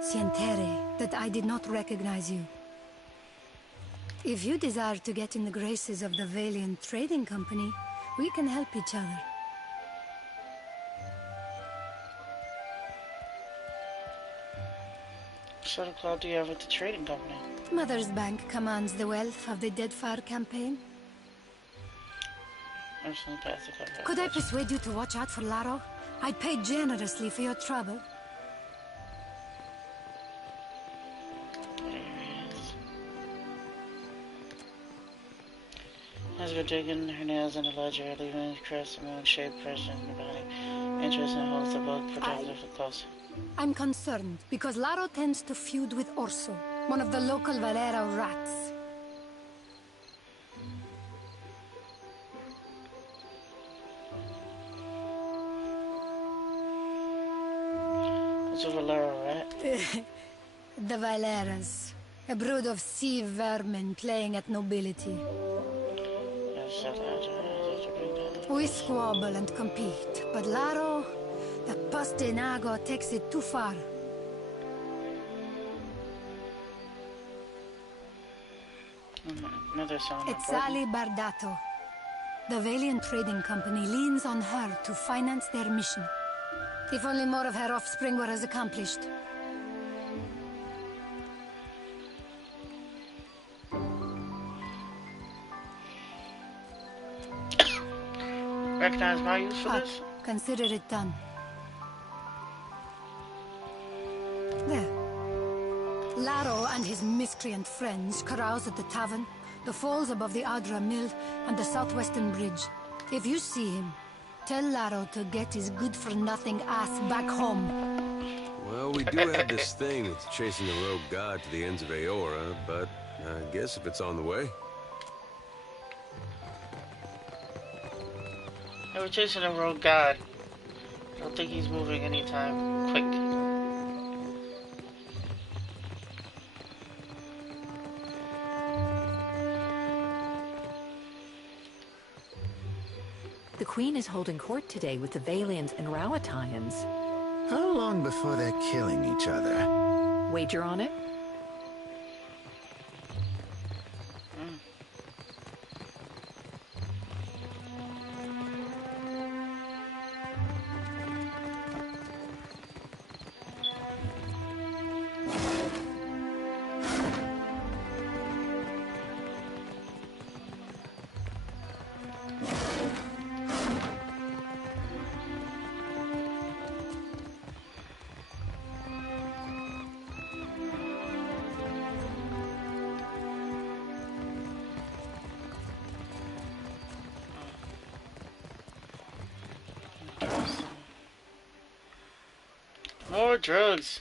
Sientere, that I did not recognize you. If you desire to get in the graces of the Valiant Trading Company, we can help each other. What sort of clout do you have with the trading company? Mother's bank commands the wealth of the Deadfire campaign. Could I persuade you to watch out for Laro? I'd pay generously for your trouble. As we're digging her nails in the ledger, leaving a crest moon-shaped pressure in the body. Interesting holds the book protectively close. I'm concerned because Laro tends to feud with Orso, one of the local Valero rats. What's a Valero rat? The Valeras. A brood of sea vermin playing at nobility. We squabble and compete, but Laro, the Pastinago, takes it too far. It's Sally Bardato. The Valiant Trading Company leans on her to finance their mission. If only more of her offspring were as accomplished. Recognize my use for this? Consider it done. There. Laro and his miscreant friends carouse at the tavern, the falls above the Adra Mill, and the southwestern bridge. If you see him, tell Laro to get his good-for-nothing ass back home. Well, we do have this thing that's chasing the rogue god to the ends of Aora, but I guess if it's on the way. Hey, we're chasing a rogue god. I don't think he's moving anytime quick. The Queen is holding court today with the Valians and Rowattians. How long before they're killing each other? Wager on it? More drugs.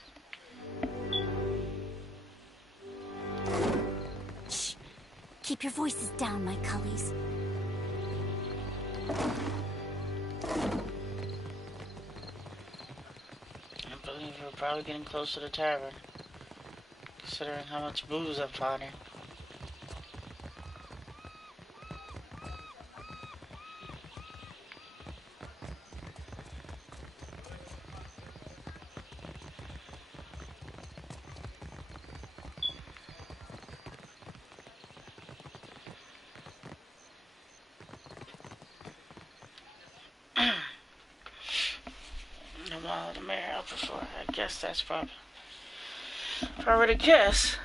Shh. Keep your voices down, my cullies. I believe we're probably getting close to the tavern, considering how much booze I'm finding. The mayor out before. I guess that's probably. If I were to guess,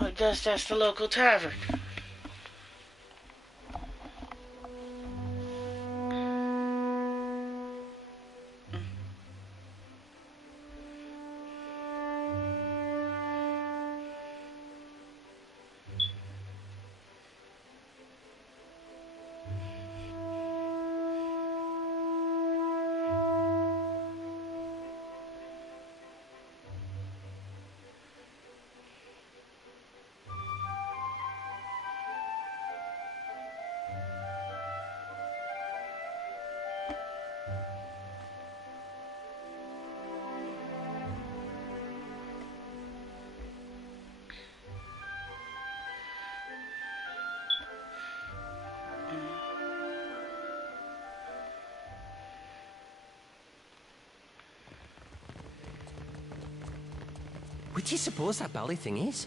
I guess that's the local tavern. What do you suppose that bally thing is?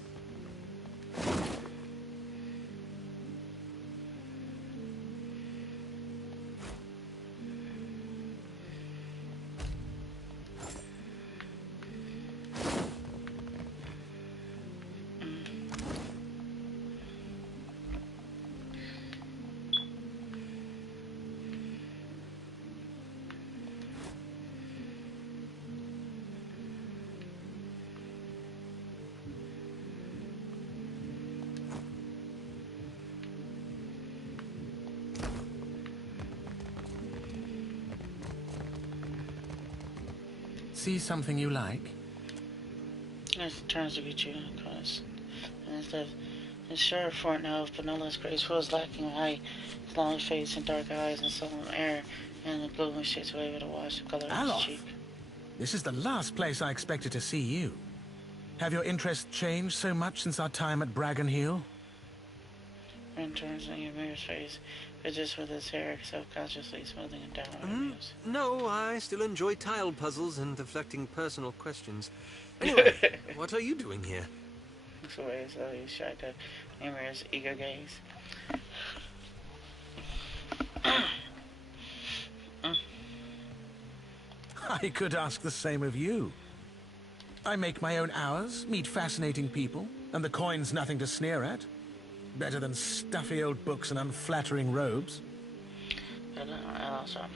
See something you like? It turns to be true, of course. And it's sure for an elf, but no less graceful, is lacking height, his long face and dark eyes and solemn air, and the glowing shades were able to wash the color of his Alof, cheek. this is the last place I expected to see you. Have your interests changed so much since our time at Bragon Hill? Ren turns on your mirror's face, but just with his hair self-consciously smoothing it down. No, I still enjoy tile puzzles and deflecting personal questions. Anyway, what are you doing here? Looks away as though he's shocked at Ymir's eager gaze. I could ask the same of you. I make my own hours, meet fascinating people, and the coin's nothing to sneer at. Better than stuffy old books and unflattering robes. I'll stop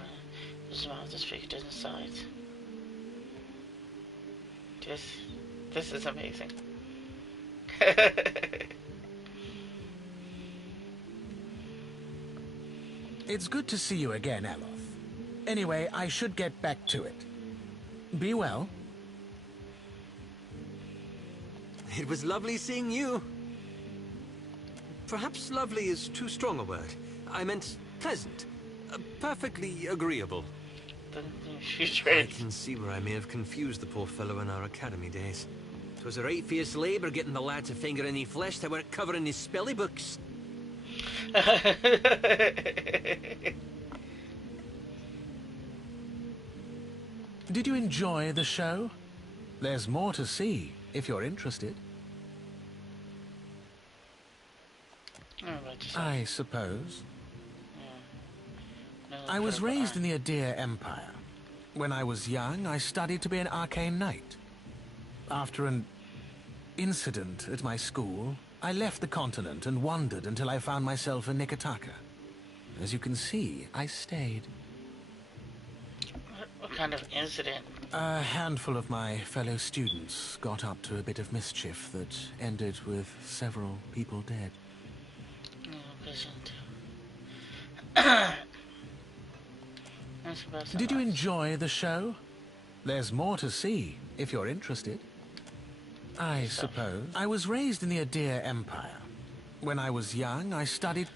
his mouth to speak to the sides. This is amazing. It's good to see you again, Alof. Anyway, I should get back to it. Be well. It was lovely seeing you. Perhaps lovely is too strong a word. I meant pleasant. Perfectly agreeable. I can see where I may have confused the poor fellow in our academy days. 'Twas a right fierce labour getting the lad to finger any flesh that weren't covering his spelly books. Did you enjoy the show? There's more to see, if you're interested. I suppose. I was raised in the Adir Empire. When I was young, I studied to be an arcane knight. After an incident at my school, I left the continent and wandered until I found myself in Nikitaka. As you can see, I stayed. What kind of incident? A handful of my fellow students got up to a bit of mischief that ended with several people dead. Did you enjoy the show? There's more to see, if you're interested. I suppose. I was raised in the Adir Empire. When I was young, I studied...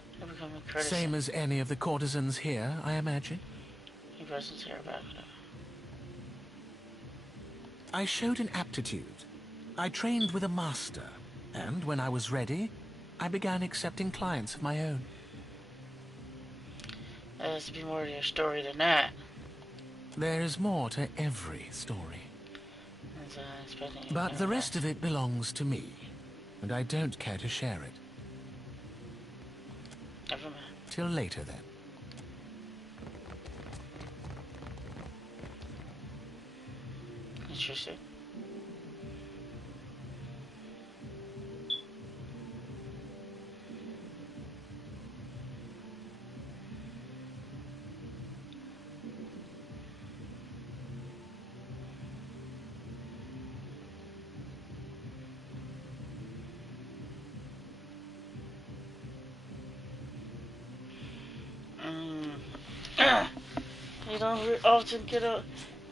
Same as any of the courtesans here, I imagine. He wasn't here about it. I showed an aptitude. I trained with a master, and when I was ready, I began accepting clients of my own. There has to be more to your story than that. There is more to every story. But the rest of it belongs to me, and I don't care to share it. Never mind. Till later, then. Interesting. You don't often get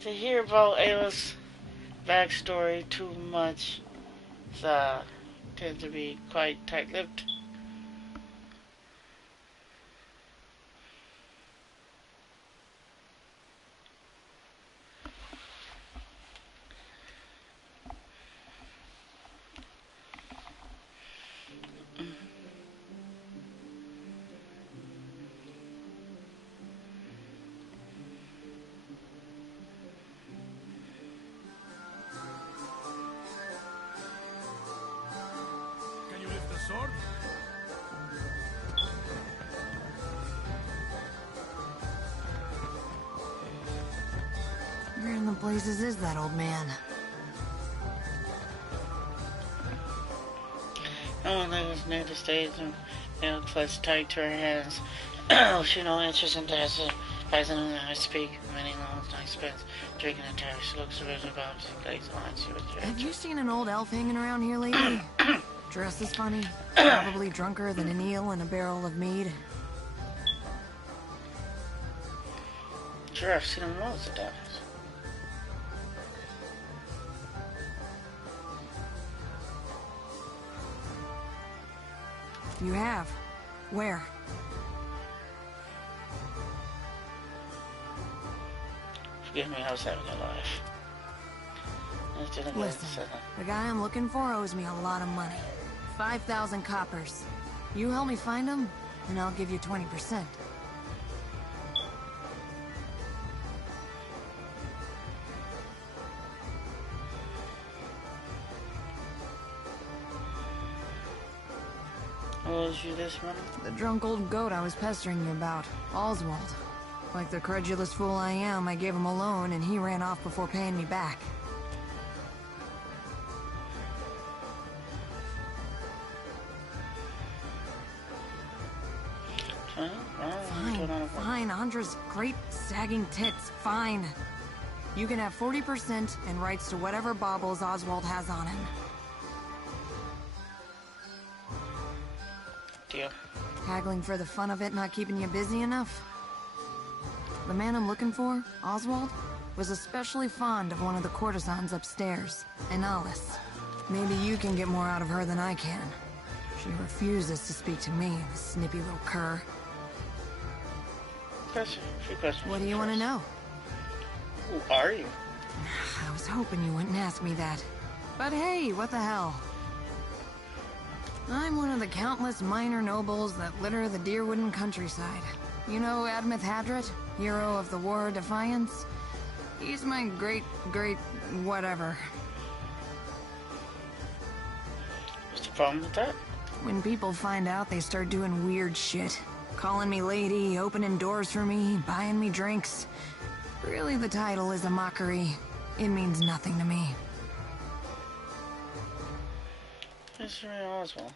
to hear about Ayla's backstory too much. So, tends to be quite tight-lipped. places is that old man? No one lives near the stage and clutched tight to her hands. She no interest in dancing. Presently, I speak. Many loans, no expense. Drinking and tired. She looks around about and glazed on. She was Have you seen an old elf hanging around here lately? Dressed as funny. Probably drunker than an eel in a barrel of mead. Sure, I've seen them loads of times. You have? Where? Forgive me, I was having a life. Listen, the guy I'm looking for owes me a lot of money. 5,000 coppers. You help me find him, and I'll give you 20%. What owes you this money? The drunk old goat I was pestering you about, Oswald. Like the credulous fool I am, I gave him a loan, and he ran off before paying me back. Fine, Andra's great sagging tits, fine. You can have 40% and rights to whatever baubles Oswald has on him. Deal. Haggling for the fun of it not keeping you busy enough? The man I'm looking for, Oswald, was especially fond of one of the courtesans upstairs, Analis. Maybe you can get more out of her than I can. She refuses to speak to me, the snippy little cur. What do you want to know? Who are you? I was hoping you wouldn't ask me that. But hey, what the hell? I'm one of the countless minor nobles that litter the Deerwooden countryside. You know Admeth Hadret, hero of the War of Defiance? He's my great whatever. What's the problem with that? When people find out, they start doing weird shit. Calling me lady, opening doors for me, buying me drinks. Really, the title is a mockery. It means nothing to me. Mr. Oswald.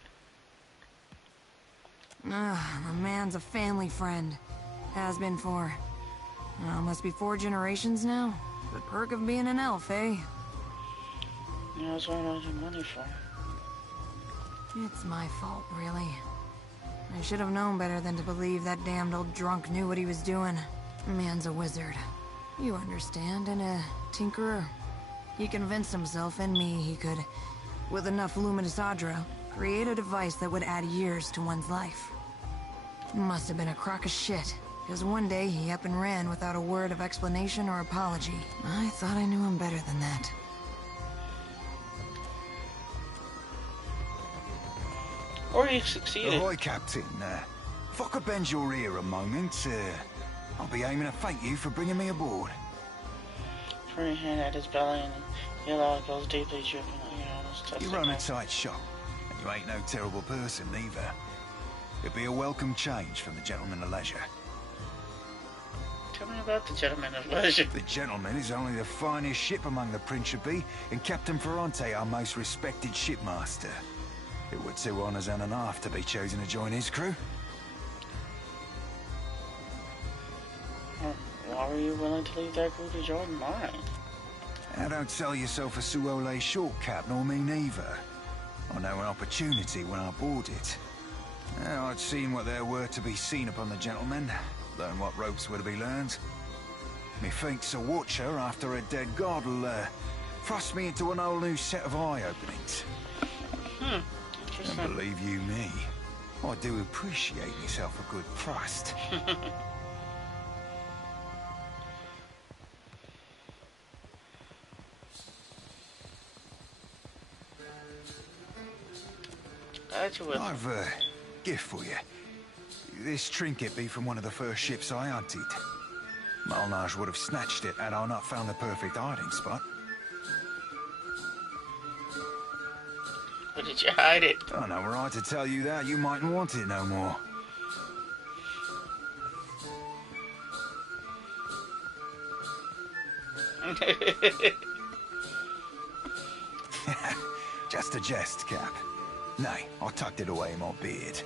The man's a family friend. Has been for... must be 4 generations now. The perk of being an elf, eh? Yeah, that's what I wanted your money for. It's my fault, really. I should have known better than to believe that damned old drunk knew what he was doing. Man's a wizard. You understand, and a tinkerer. He convinced himself and me he could, with enough luminous Adra, create a device that would add years to one's life. Must have been a crock of shit, because one day he up and ran without a word of explanation or apology. I thought I knew him better than that. Or you succeeded. Ahoy, Captain. If I could bend your ear a moment, I'll be aiming to thank you for bringing me aboard. Putting your hand at his belly and your eye goes deeply dripping. You run a tight shop, and you ain't no terrible person either. It'd be a welcome change from the Gentleman of Leisure. Tell me about the Gentleman of Leisure. The Gentleman is only the finest ship among the Principi, and Captain Ferrante our most respected shipmaster. It were 2 honors and a half to be chosen to join his crew. Why were you willing to leave that crew to join mine? Now don't sell yourself a Suole short, Cap, nor me neither. I know an opportunity when I bought it. Now, I'd seen what there were to be seen upon the Gentleman, learn what ropes were to be learned. Methinks a watcher after a dead god'll thrust me into an whole new set of eye openings. And believe you me, I do appreciate myself a good thrust. I've a gift for you. This trinket be from one of the first ships I hunted. Malnage would have snatched it had I not found the perfect hiding spot. Where did you hide it? I know were I to tell you that, you mightn't want it no more. Just a jest, Cap. Nay, I tucked it away in my beard.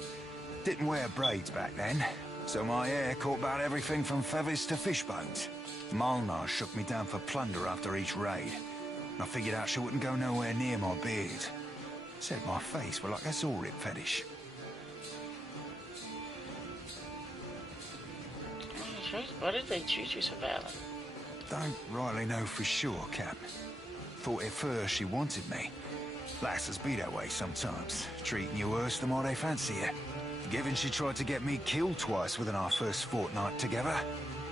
Didn't wear braids back then, so my hair caught about everything from feathers to fish bones. Malnar shook me down for plunder after each raid. I figured out she wouldn't go nowhere near my beard. Said my face were like a saw rip fetish. Why did they treat you so badly? Don't rightly know for sure, Cap. Thought at first she wanted me. Lasses be that way sometimes, treating you worse than what they fancy you. Given she tried to get me killed twice within our first fortnight together,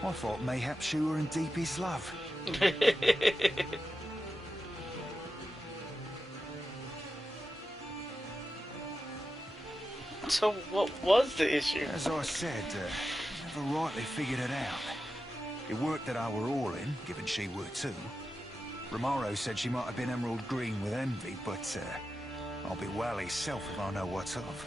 I thought mayhap she were in deepest love. So what was the issue? As I said, never rightly figured it out. It worked that I were all in, given she were too. Romaro said she might have been emerald green with envy, but I'll be well himself if I know what's of.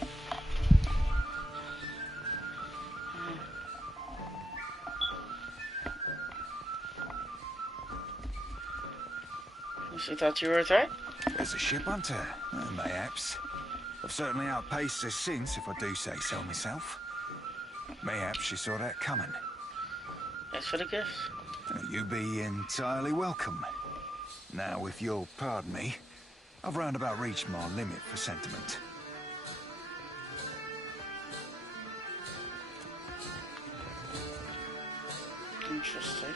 She thought you were a threat? As a ship hunter, mayhaps. I've certainly outpaced her since, if I do say so myself. Mayhaps she saw that coming. Thanks for the gift. You be entirely welcome. Now, if you'll pardon me, I've roundabout reached my limit for sentiment. Interesting.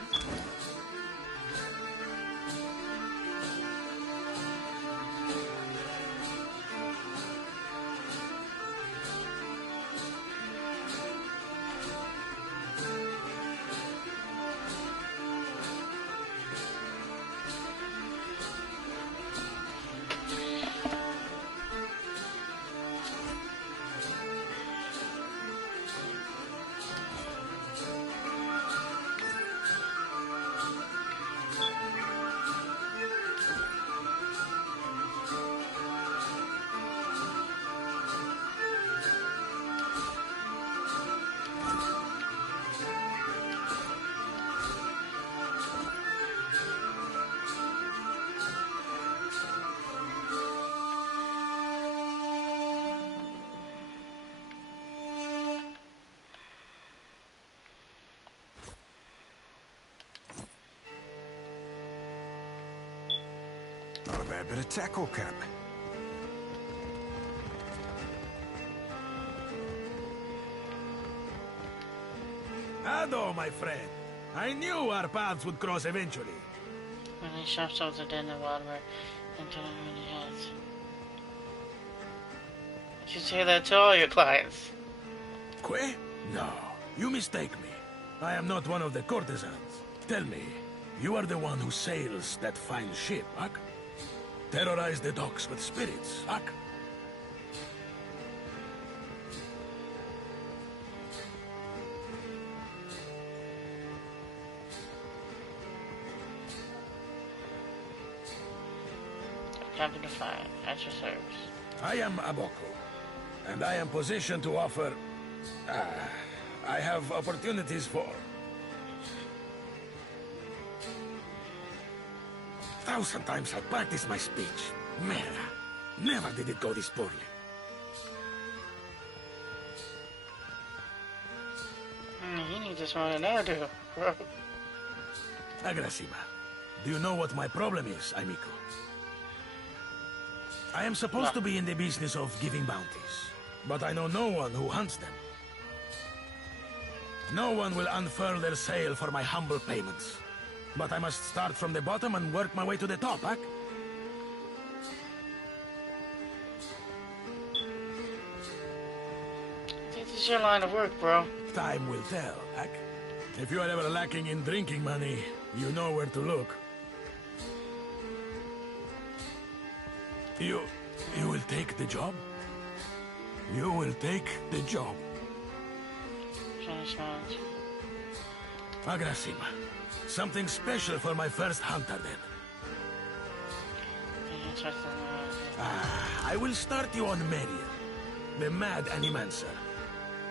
Not a bad bit of tackle, Cap. Ado, my friend. I knew our paths would cross eventually. Many shops are dead in the water and don't have any heads. You should say that to all your clients. Que? No, you mistake me. I am not one of the courtesans. Tell me, you are the one who sails that fine ship, Huck? Terrorize the docks with spirits, Huck? Captain Defiant, at your service. I am Aboko, and I am positioned to offer... I have opportunities for... Thousand times I practiced my speech. Man, never did it go this poorly. You need this more than I do, bro. Agrasima, do you know what my problem is, amico? I am supposed to be in the business of giving bounties, but I know no one who hunts them. No one will unfurl their sail for my humble payments. But I must start from the bottom and work my way to the top, Huck. This is your line of work, bro. Time will tell, Huck. If you are ever lacking in drinking money, you know where to look. You will take the job? You will take the job. Agrasima. Something special for my first hunter, then. I will start you on Meria, the mad animancer.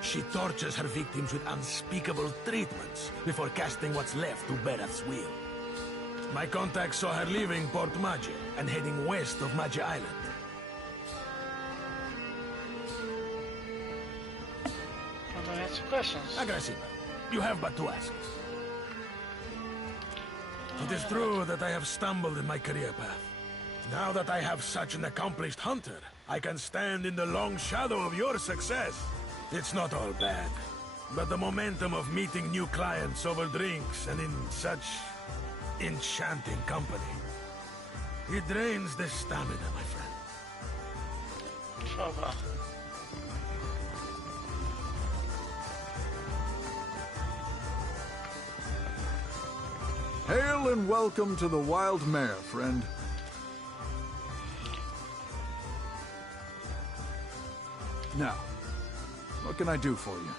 She tortures her victims with unspeakable treatments before casting what's left to Berath's will. My contacts saw her leaving Port Magi and heading west of Magi Island. I'm gonna answer questions. Agressiva, you have but to ask. It is true that I have stumbled in my career path. Now that I have such an accomplished hunter, I can stand in the long shadow of your success. It's not all bad, but the momentum of meeting new clients over drinks and in such enchanting company, it drains the stamina, my friend. Trouble. Hail and welcome to the Wild Mare, friend. Now, what can I do for you?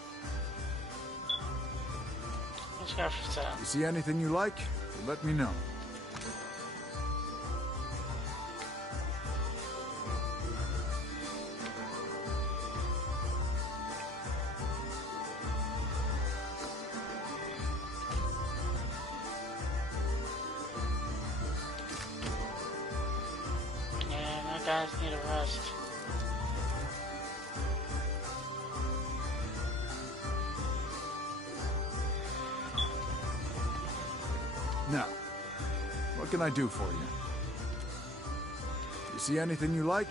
What you got for sale? You see anything you like? Let me know. Yeah, my guys need a rest. Now, what can I do for you? You see anything you like?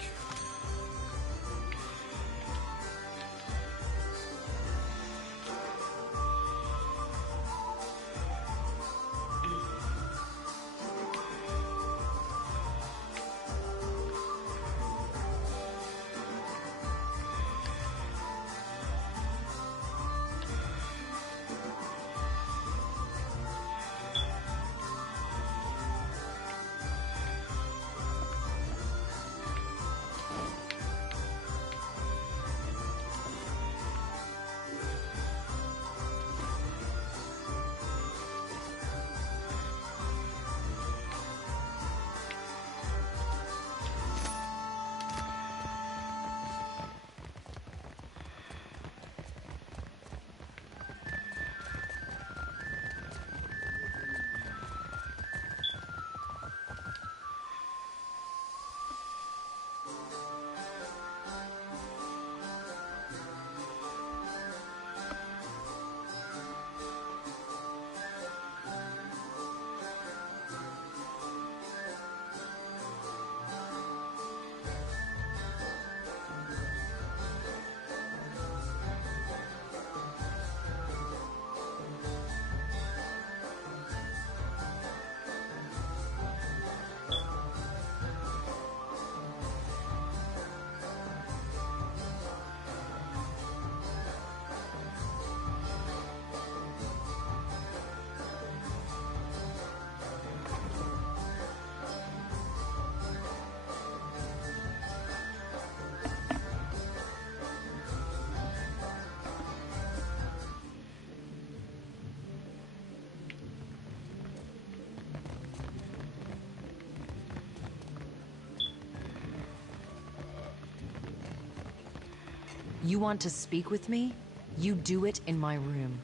You want to speak with me? You do it in my room.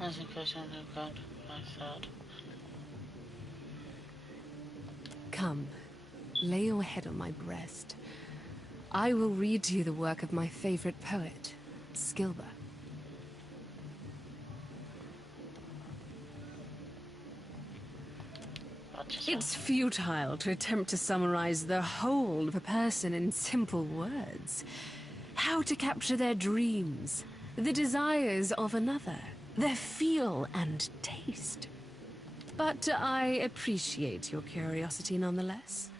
That's a question I've got myself. Come, lay your head on my breast. I will read to you the work of my favorite poet, Skilber. It's futile to attempt to summarize the whole of a person in simple words. How to capture their dreams, the desires of another, their feel and taste. But I appreciate your curiosity nonetheless.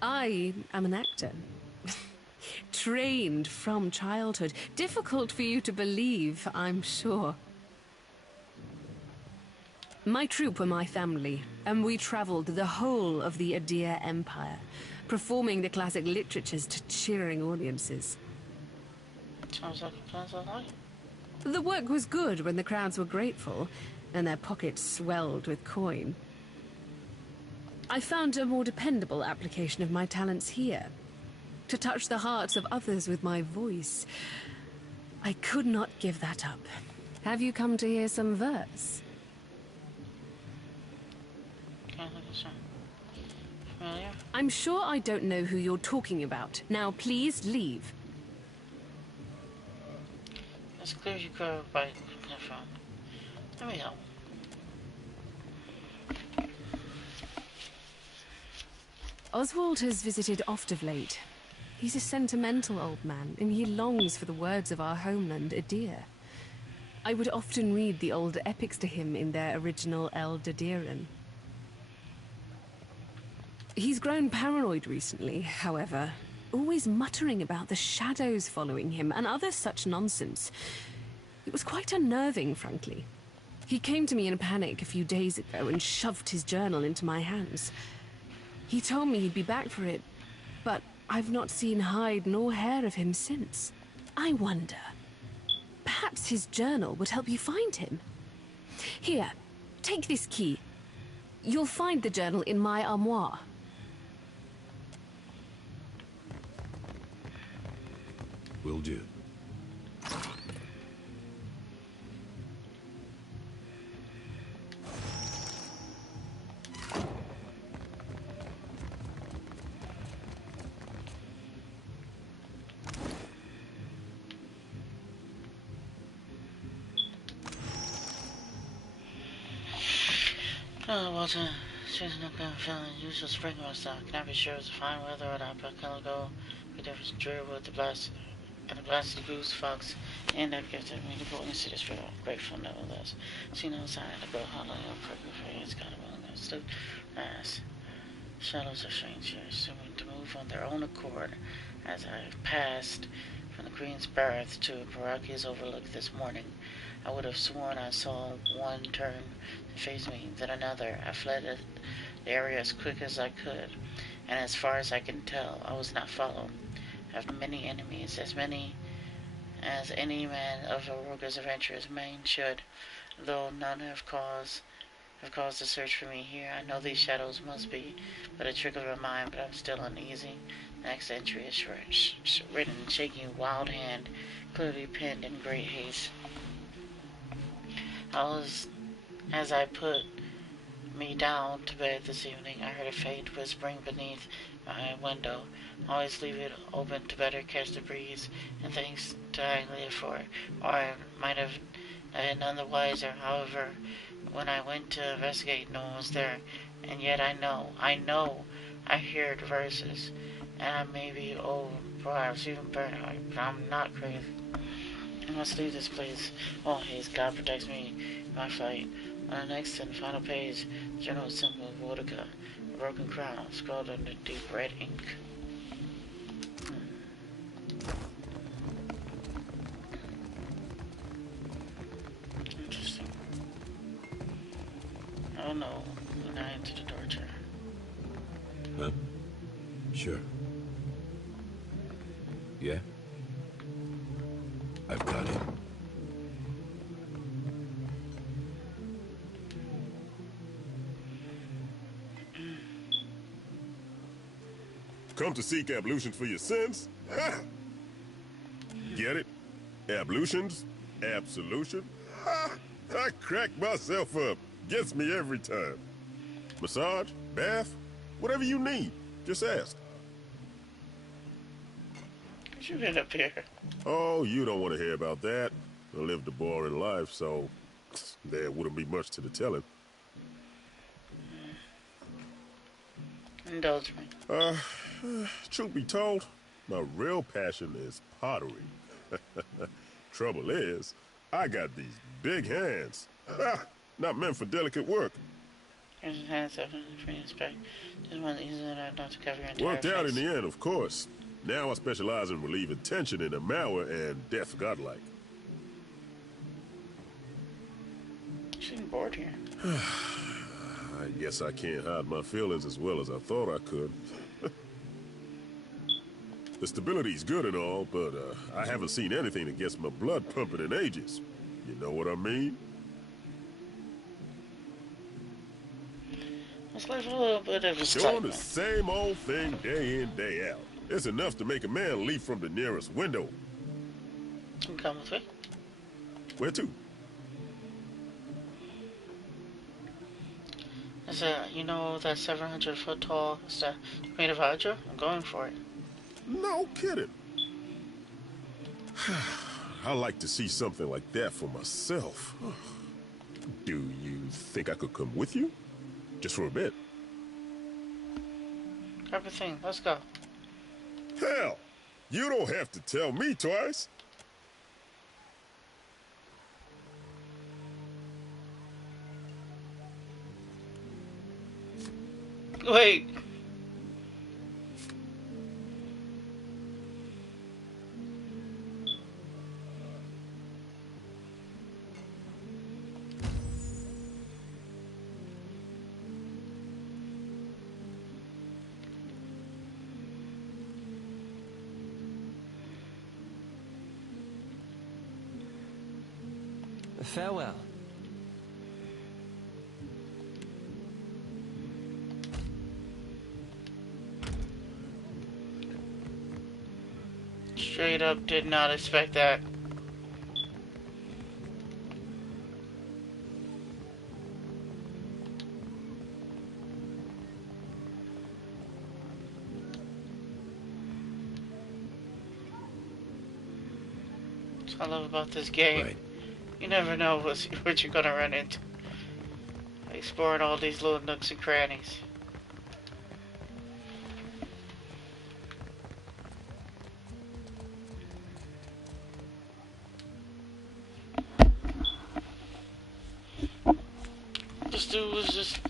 I am an actor. Trained from childhood. Difficult for you to believe, I'm sure. My troupe were my family, and we traveled the whole of the Adir Empire, performing the classic literatures to cheering audiences. Sounds like a plan to like. The work was good when the crowds were grateful. and their pockets swelled with coin. I found a more dependable application of my talents here, to touch the hearts of others with my voice. I could not give that up. Have you come to hear some verse? I'm sure I don't know who you're talking about. Now please leave. It's clear you could by confirm. Let me help. Oswald has visited oft of late. He's a sentimental old man, and he longs for the words of our homeland, Adir. I would often read the old epics to him in their original El Dadiran. He's grown paranoid recently, however, always muttering about the shadows following him and other such nonsense. It was quite unnerving, frankly. He came to me in a panic a few days ago and shoved his journal into my hands. He told me he'd be back for it, but I've not seen hide nor hair of him since. I wonder, perhaps his journal would help you find him? Here, take this key. You'll find the journal in my armoire. Will do. Oh, Walter, she's not gonna feel unusual spring myself. Cannot be sure it's fine weather or not, but can go be different dreary with the blast and the blasted goose fox and that gift of me to go in the city spirit. Grateful nevertheless. See no sign of the girl hollow or purple for it's kind of willingness. Sloop ass. Shadows are strange here, seeming to move on their own accord as I passed from the Green's Barracks to Paraki's Overlook this morning. I would have sworn I saw one turn to face me, then another. I fled the area as quick as I could, and as far as I can tell, I was not followed. I have many enemies, as many as any man of a rogue's adventurous man should, though none have caused the search for me here. I know these shadows must be but a trick of my mind, but I'm still uneasy. The next entry is written in shaking wild hand, clearly penned in great haste. As I put me down to bed this evening, I heard a faint whispering beneath my window. Always leave it open to better catch the breeze, and thanks to Aglia for it, or I might have been none the wiser. However, when I went to investigate, no one was there, and yet I know, I heard verses, and I may be old, perhaps even paranoid, but I'm not crazy. I must leave this place. Oh, haze, God protects me in my fight. On the next and final page, general symbol of Vodka, a broken crown, scrawled under deep red ink. Interesting. Oh no, when I enter the door chair. Huh? Sure. Yeah? I've got it. Come to seek ablutions for your sins? Ha! Get it? Ablutions? Absolution? Ha! I crack myself up. Gets me every time. Massage? Bath? Whatever you need. Just ask. What you been up here? Oh, you don't want to hear about that. I lived a boring life, so there wouldn't be much to the telling. Indulge me. Truth be told, my real passion is pottery. Trouble is, I got these big hands. Not meant for delicate work. Here's his hands up for you to inspect. Just one easy enough not to cover your entire Worked out face. in the end, of course. Now I specialize in relieving tension in the malware and death godlike. You seem bored here. I guess I can't hide my feelings as well as I thought I could. The stability's good and all, but I haven't seen anything that gets my blood pumping in ages. You know what I mean? It's like a little bit of Doing the excitement. same old thing day in, day out. It's enough to make a man leap from the nearest window. You can come with me. Where to? Is that, you know, that 700 foot tall, is that Queen of Hydra? I'm going for it. No kidding. I like to see something like that for myself. Do you think I could come with you? Just for a bit. Grab a thing, let's go. Hell, you don't have to tell me twice. Wait. Farewell. Straight up did not expect that. That's what I love about this game. Right. You never know what you're gonna run into. Exploring all these little nooks and crannies. This dude was just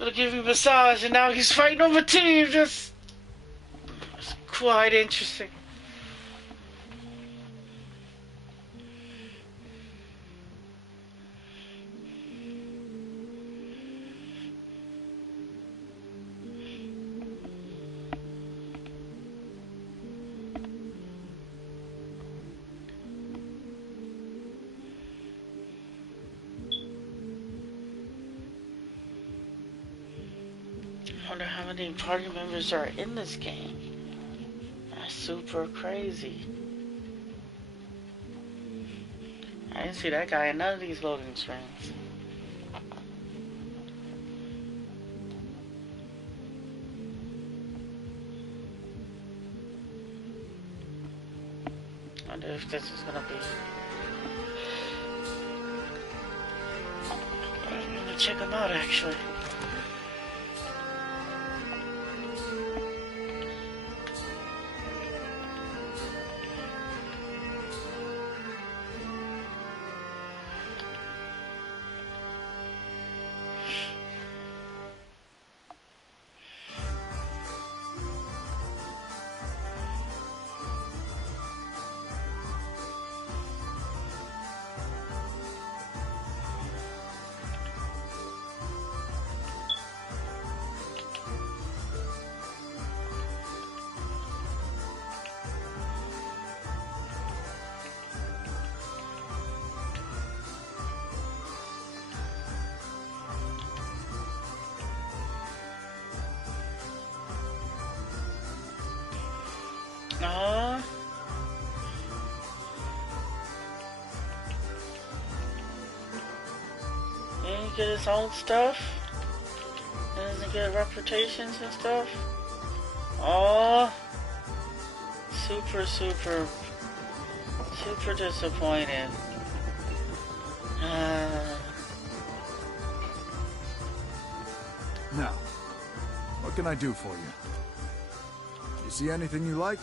gonna give me a massage, and now he's fighting over team. Just it's quite interesting. I wonder how many party members are in this game. That's super crazy. I didn't see that guy in none of these loading screens. I wonder if this is gonna be... I'm gonna check him out actually. Aww. Didn't he get his own stuff? Doesn't he get reputations and stuff? Aww. Super disappointed. Now, what can I do for you? You see anything you like?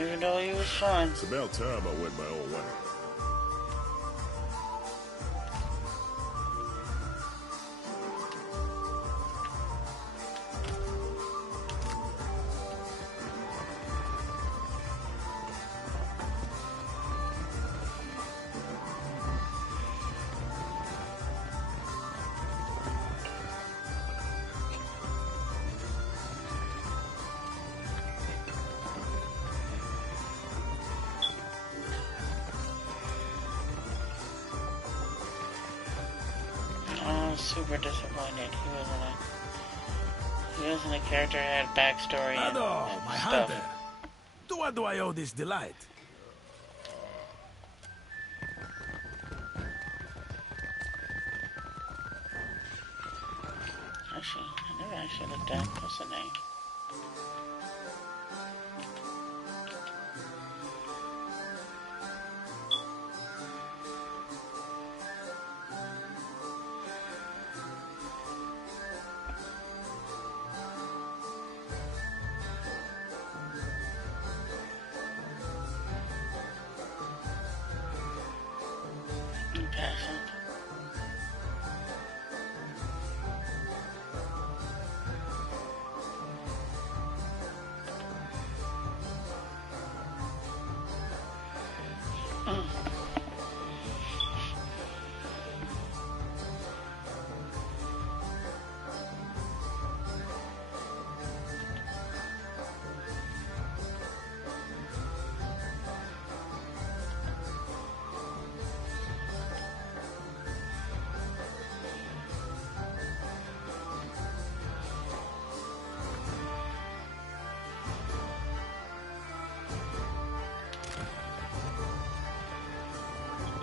Even though he was fun. It's about time I went my own way. was super disappointed. He wasn't a character that had backstory and my stuff. hunter. To what do I owe this delight? Actually, I never actually looked at what's the name. Impassioned.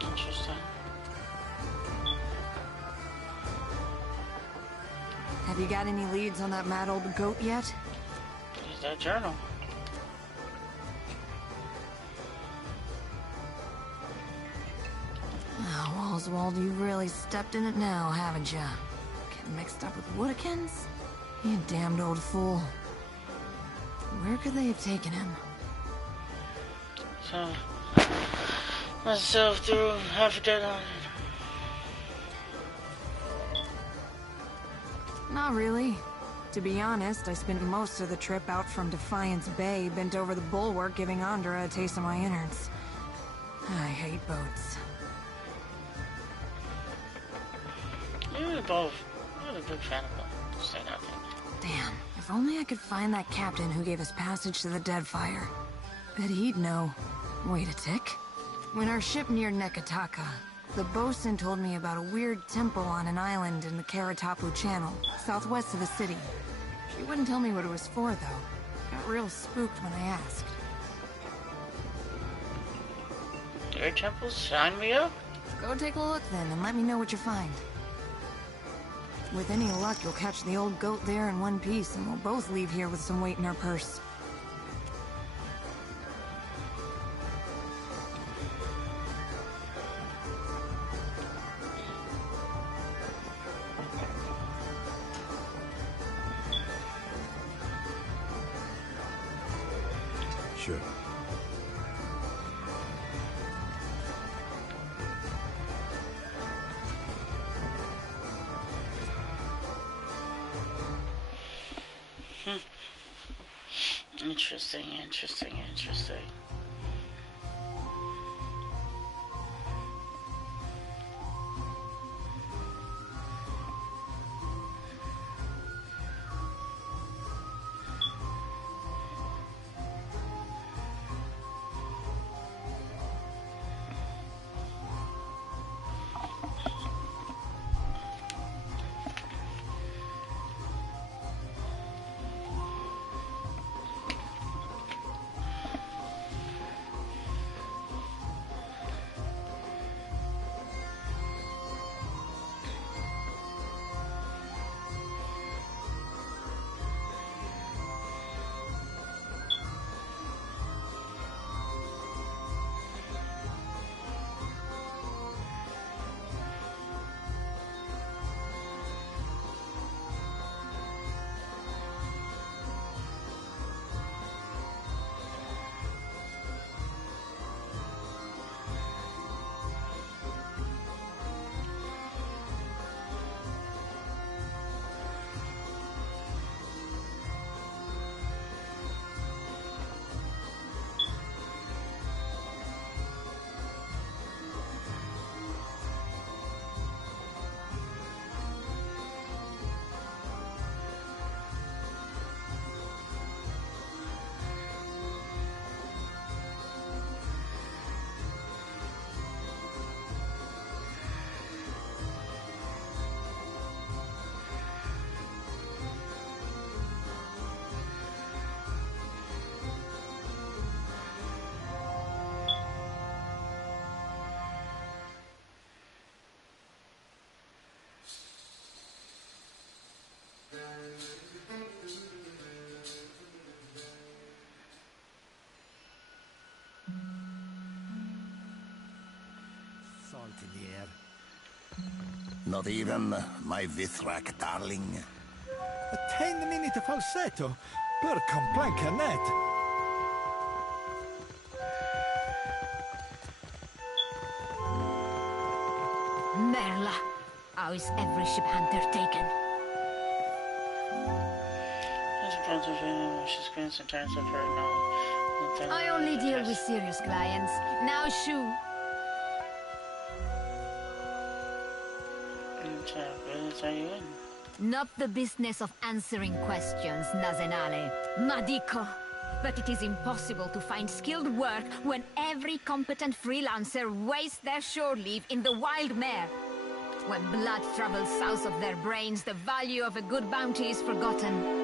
Interesting. Have you got any leads on that mad old goat yet? Use that journal. Oh, Oswald, you've really stepped in it now, haven't you? Getting mixed up with Woodikins? You damned old fool. Where could they have taken him? So, myself through half a dead island. Not really. To be honest, I spent most of the trip out from Defiance Bay, bent over the bulwark, giving Andra a taste of my innards. I hate boats. You're both. You're a big fan of them. Say nothing. Damn, if only I could find that captain who gave us passage to the Deadfire. Bet he'd know. Wait a tick. When our ship neared Nekataka, the bosun told me about a weird temple on an island in the Karatapu Channel, southwest of the city. She wouldn't tell me what it was for, though. Got real spooked when I asked. Your temple? Sign me up? Go take a look then, and let me know what you find. With any luck, you'll catch the old goat there in one piece, and we'll both leave here with some weight in our purse. Sure. Interesting, interesting, interesting. salt in the air. Not even my Vithrak darling. A 10-minute falsetto per complaincanet. Merla, how is every ship hunter taken? I only deal with serious clients. Now, Shu. Not the business of answering questions, Nazenale. Madiko. But it is impossible to find skilled work when every competent freelancer wastes their shore leave in the wild mare. When blood travels south of their brains, the value of a good bounty is forgotten.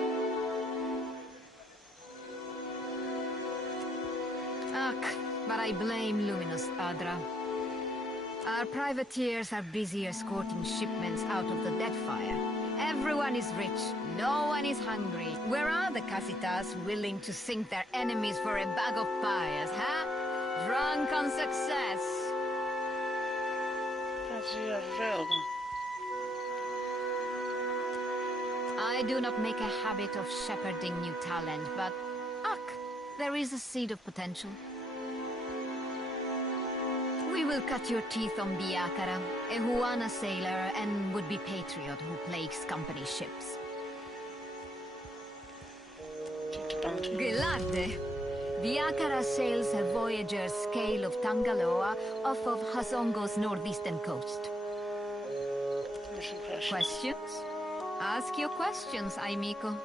Ugh, but I blame Luminous Adra. Our privateers are busy escorting shipments out of the Deadfire. Everyone is rich, no one is hungry. Where are the Casitas willing to sink their enemies for a bag of pies, huh? Drunk on success. I do not make a habit of shepherding new talent, but there is a seed of potential. We will cut your teeth on Biakara, a Huana sailor and would-be patriot who plagues company ships. Gelade! Biakara sails a voyager's scale of Tangaloa off of Hazongo's northeastern coast. Questions? Ask your questions, Aimiko.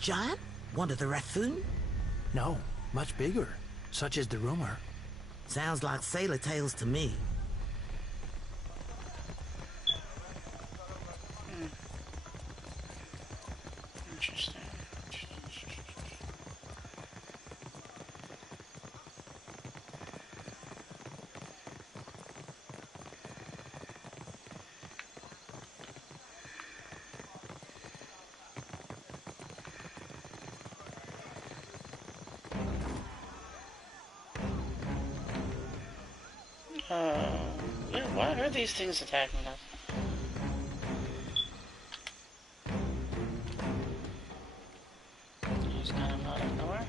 Giant? One of the Rathoon? No, much bigger. Such is the rumor. Sounds like sailor tales to me. Interesting. Yeah, why are these things attacking us? He's kind of out of nowhere.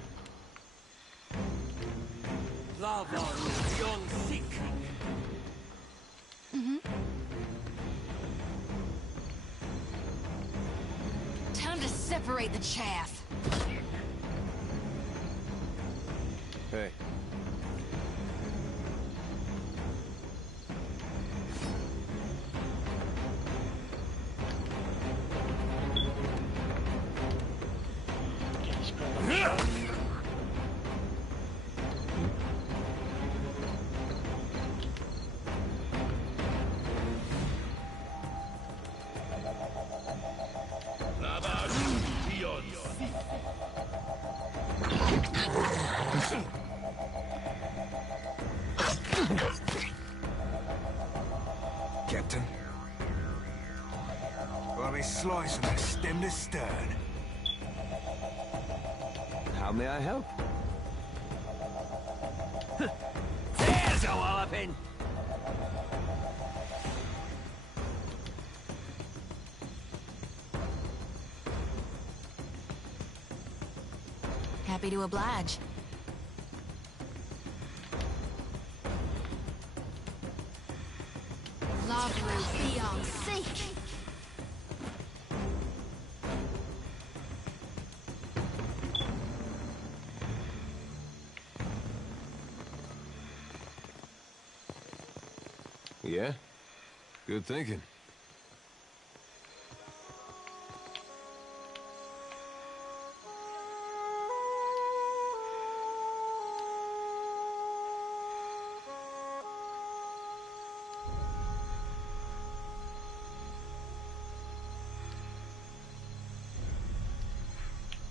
Lava yon sick. Time to separate the chaff. Hey. Captain? I'll be slicing that stem to stern. How may I help? There's a walloping! Happy to oblige. Lavru beyond seek. Yeah? Good thinking.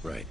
Right.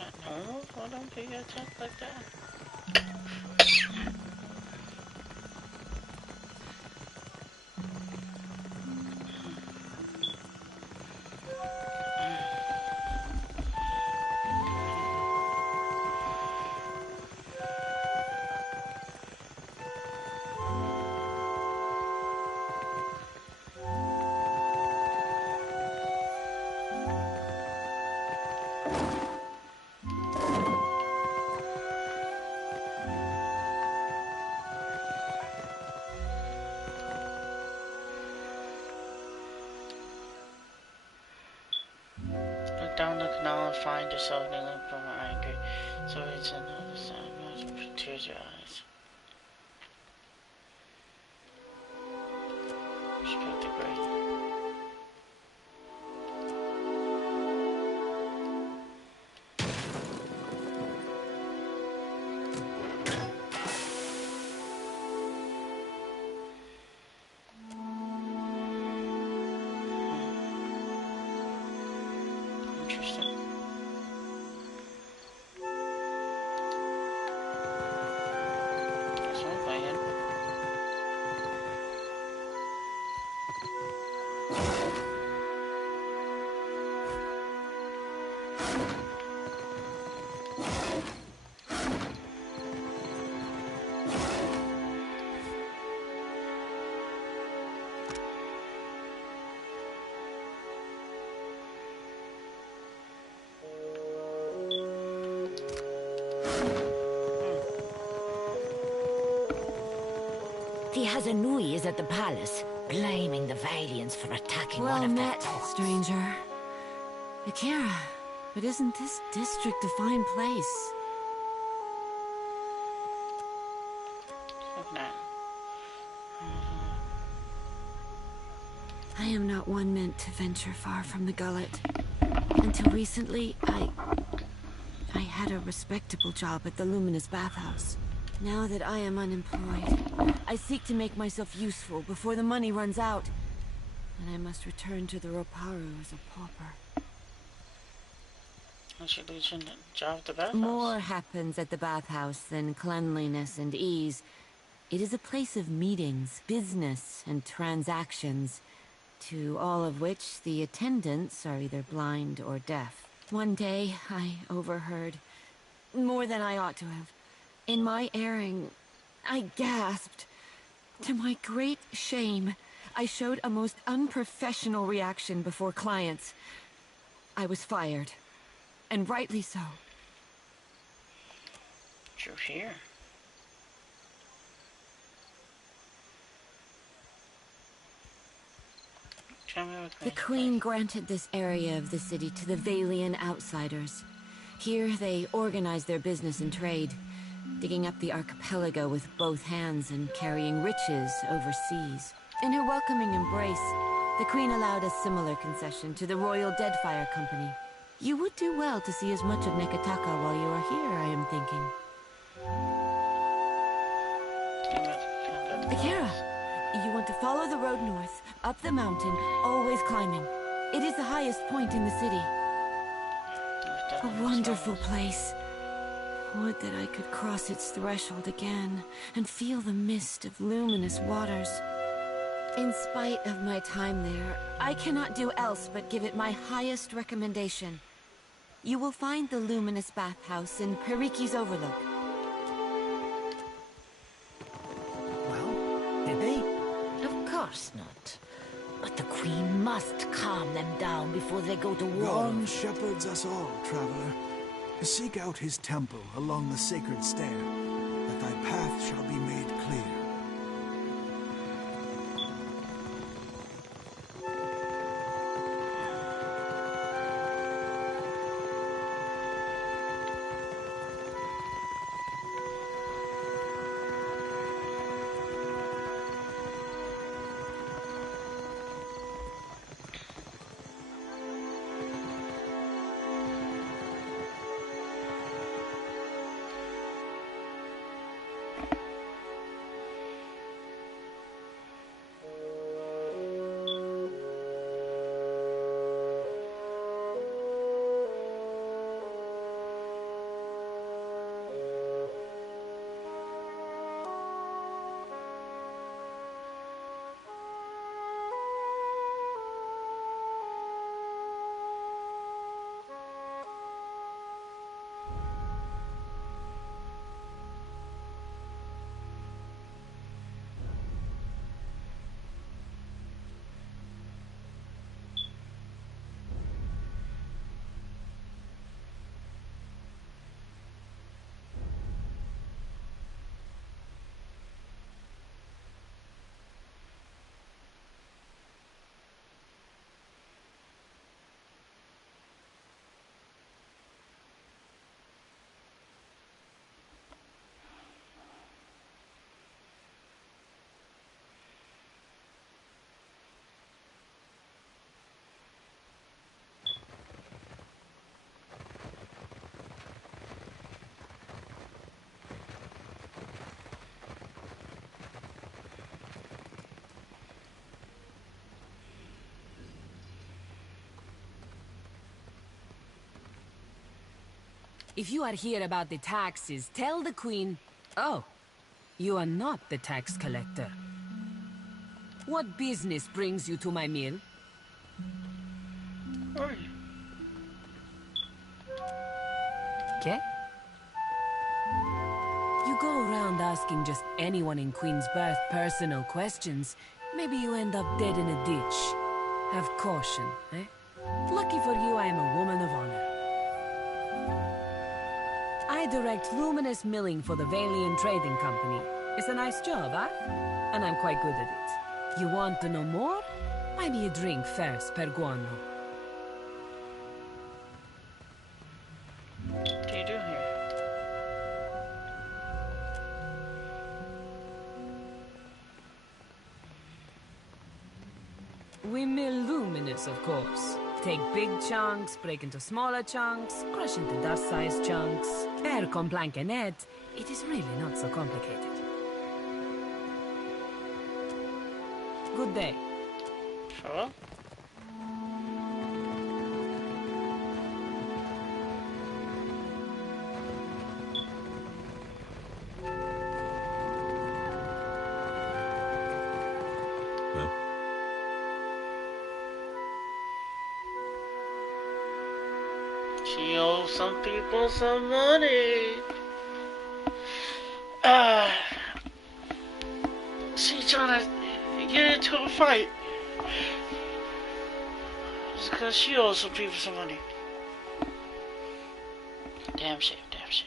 Not normal? Hold on, do you gotta talk like that? Look down the canal and find yourself kneeling from anger. So it's another sound. Tears your eyes. Respect the great. Interesting. That's one playing. The Hazanui is at the palace, blaming the Valians for attacking Well one of their met, ports. stranger. Akira, but isn't this district a fine place? Okay. I am not one meant to venture far from the gullet. Until recently, I had a respectable job at the Luminous Bathhouse. Now that I am unemployed, I seek to make myself useful before the money runs out. And I must return to the Roparu as a pauper. And she leads you in the job at the bathhouse. More happens at the bathhouse than cleanliness and ease. It is a place of meetings, business, and transactions, to all of which the attendants are either blind or deaf. One day, I overheard more than I ought to have. In my erring, I gasped. To my great shame, I showed a most unprofessional reaction before clients. I was fired, and rightly so. You're here. The Queen granted this area of the city to the Valian outsiders. Here they organized their business and trade, digging up the archipelago with both hands and carrying riches overseas. In her welcoming embrace, the Queen allowed a similar concession to the Royal Deadfire Company. You would do well to see as much of Neketaka while you are here, I am thinking. Akira, you want to follow the road north, up the mountain, always climbing. It is the highest point in the city. A wonderful place. Would that I could cross its threshold again and feel the mist of luminous waters. In spite of my time there, I cannot do else but give it my highest recommendation. You will find the luminous bathhouse in Periki's Overlook. Well, did they? Of course not. But the Queen must calm them down before they go to war. God shepherds us all, traveler. Seek out his temple along the sacred stair, that thy path shall be made clear. If you are here about the taxes, tell the Queen... Oh, you are not the tax collector. What business brings you to my mill? Okay. You go around asking just anyone in Queensbirth personal questions, maybe you end up dead in a ditch. Have caution, eh? Lucky for you, I am a woman of honor. I direct luminous milling for the Valian Trading Company. It's a nice job, huh? And I'm quite good at it. You want to know more? Buy me a drink first, per guano. What do you do here? We mill luminous, of course. Take big chunks, break into smaller chunks, crush into dust-sized chunks. Per con plank and net, it is really not so complicated. Good day. Sure. She owes some people some money. She trying to get into a fight. Just because she owes some people some money. Damn shame, damn shame.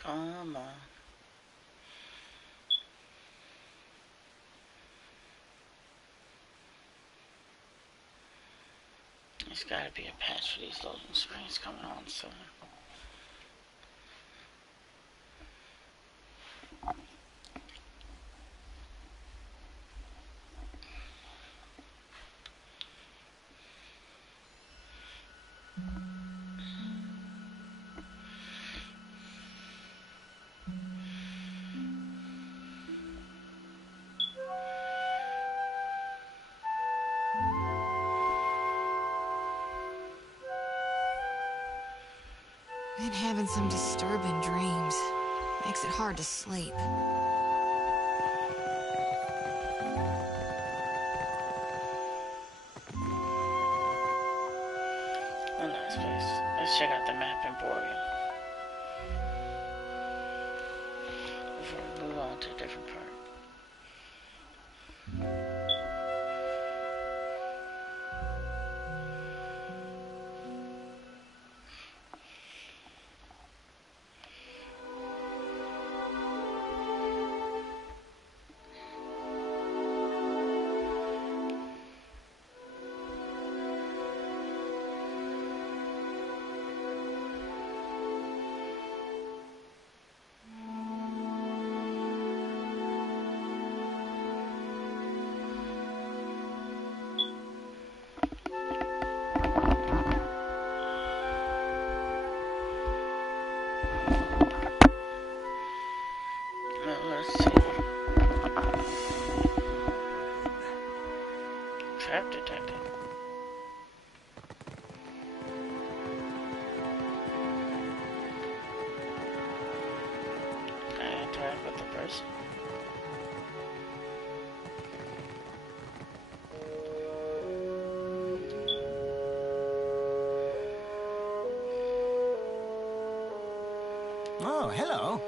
Come on. There's gotta be a patch for these loading screens coming on soon. Been having some disturbing dreams. Makes it hard to sleep. A nice place. Let's check out the map Emporium. Before we move on to a different part. Let's see. Trap detected. Can I interact with the person? Oh, hello.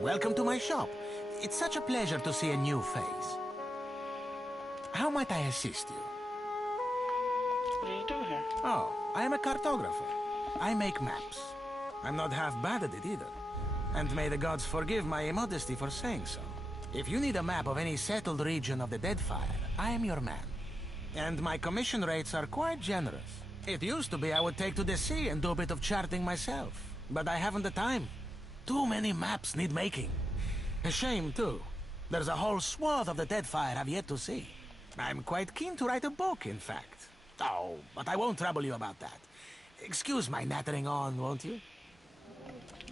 Welcome to my shop. It's such a pleasure to see a new face. How might I assist you? What do you do here? Oh, I am a cartographer. I make maps. I'm not half bad at it either. And may the gods forgive my immodesty for saying so. If you need a map of any settled region of the Deadfire, I am your man. And my commission rates are quite generous. It used to be I would take to the sea and do a bit of charting myself. But I haven't the time. Too many maps need making. A shame, too. There's a whole swath of the Deadfire I've yet to see. I'm quite keen to write a book, in fact. Oh, but I won't trouble you about that. Excuse my nattering on, won't you?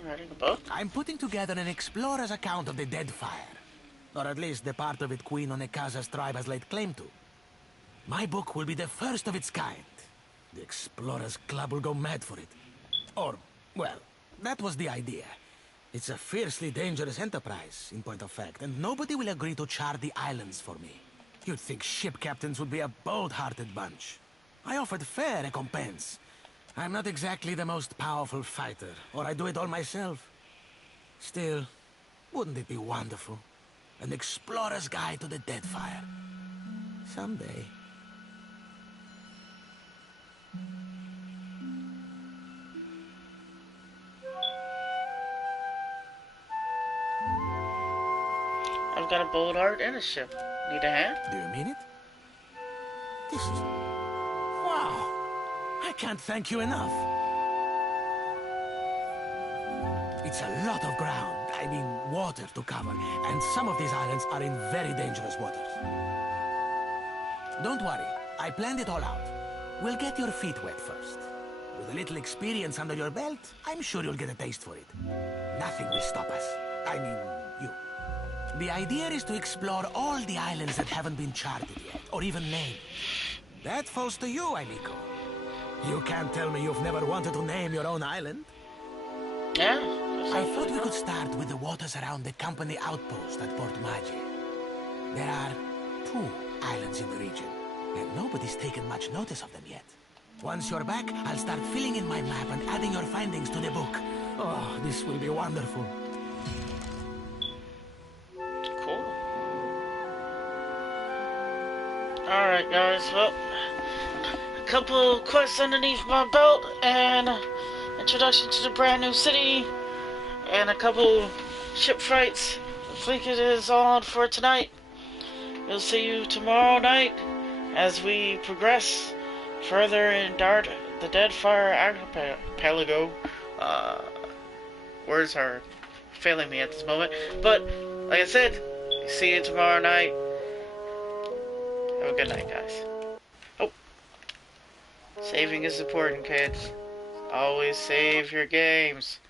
Writing a book? I'm putting together an explorer's account of the Deadfire. Or at least the part of it Queen Onekaza's tribe has laid claim to. My book will be the first of its kind. The Explorers Club will go mad for it. Or, well, that was the idea. It's a fiercely dangerous enterprise, in point of fact, and nobody will agree to chart the islands for me. You'd think ship captains would be a bold-hearted bunch. I offered fair recompense. I'm not exactly the most powerful fighter, or I do it all myself. Still, wouldn't it be wonderful? An explorer's guide to the Deadfire. Someday. I've got a bold heart and a ship. Need a hand? Do you mean it? This is... Wow! I can't thank you enough. It's a lot of ground, I mean water to cover, and some of these islands are in very dangerous waters. Don't worry, I planned it all out. We'll get your feet wet first. With a little experience under your belt, I'm sure you'll get a taste for it. Nothing will stop us. I mean, you. The idea is to explore all the islands that haven't been charted yet, or even named. That falls to you, amigo. You can't tell me you've never wanted to name your own island. Yeah. I thought we could start with the waters around the company outpost at Port Magi. There are 2 islands in the region, and nobody's taken much notice of them yet. Once you're back, I'll start filling in my map and adding your findings to the book. Oh, this will be wonderful. Cool. Alright guys, well, a couple quests underneath my belt, and introduction to the brand new city, and a couple ship fights. I think it is all for tonight. We'll see you tomorrow night as we progress further in the Deadfire Archipelago. Words are failing me at this moment, but like I said, see you tomorrow night. Have a good night, guys. Oh, saving is important, kids. Always save your games.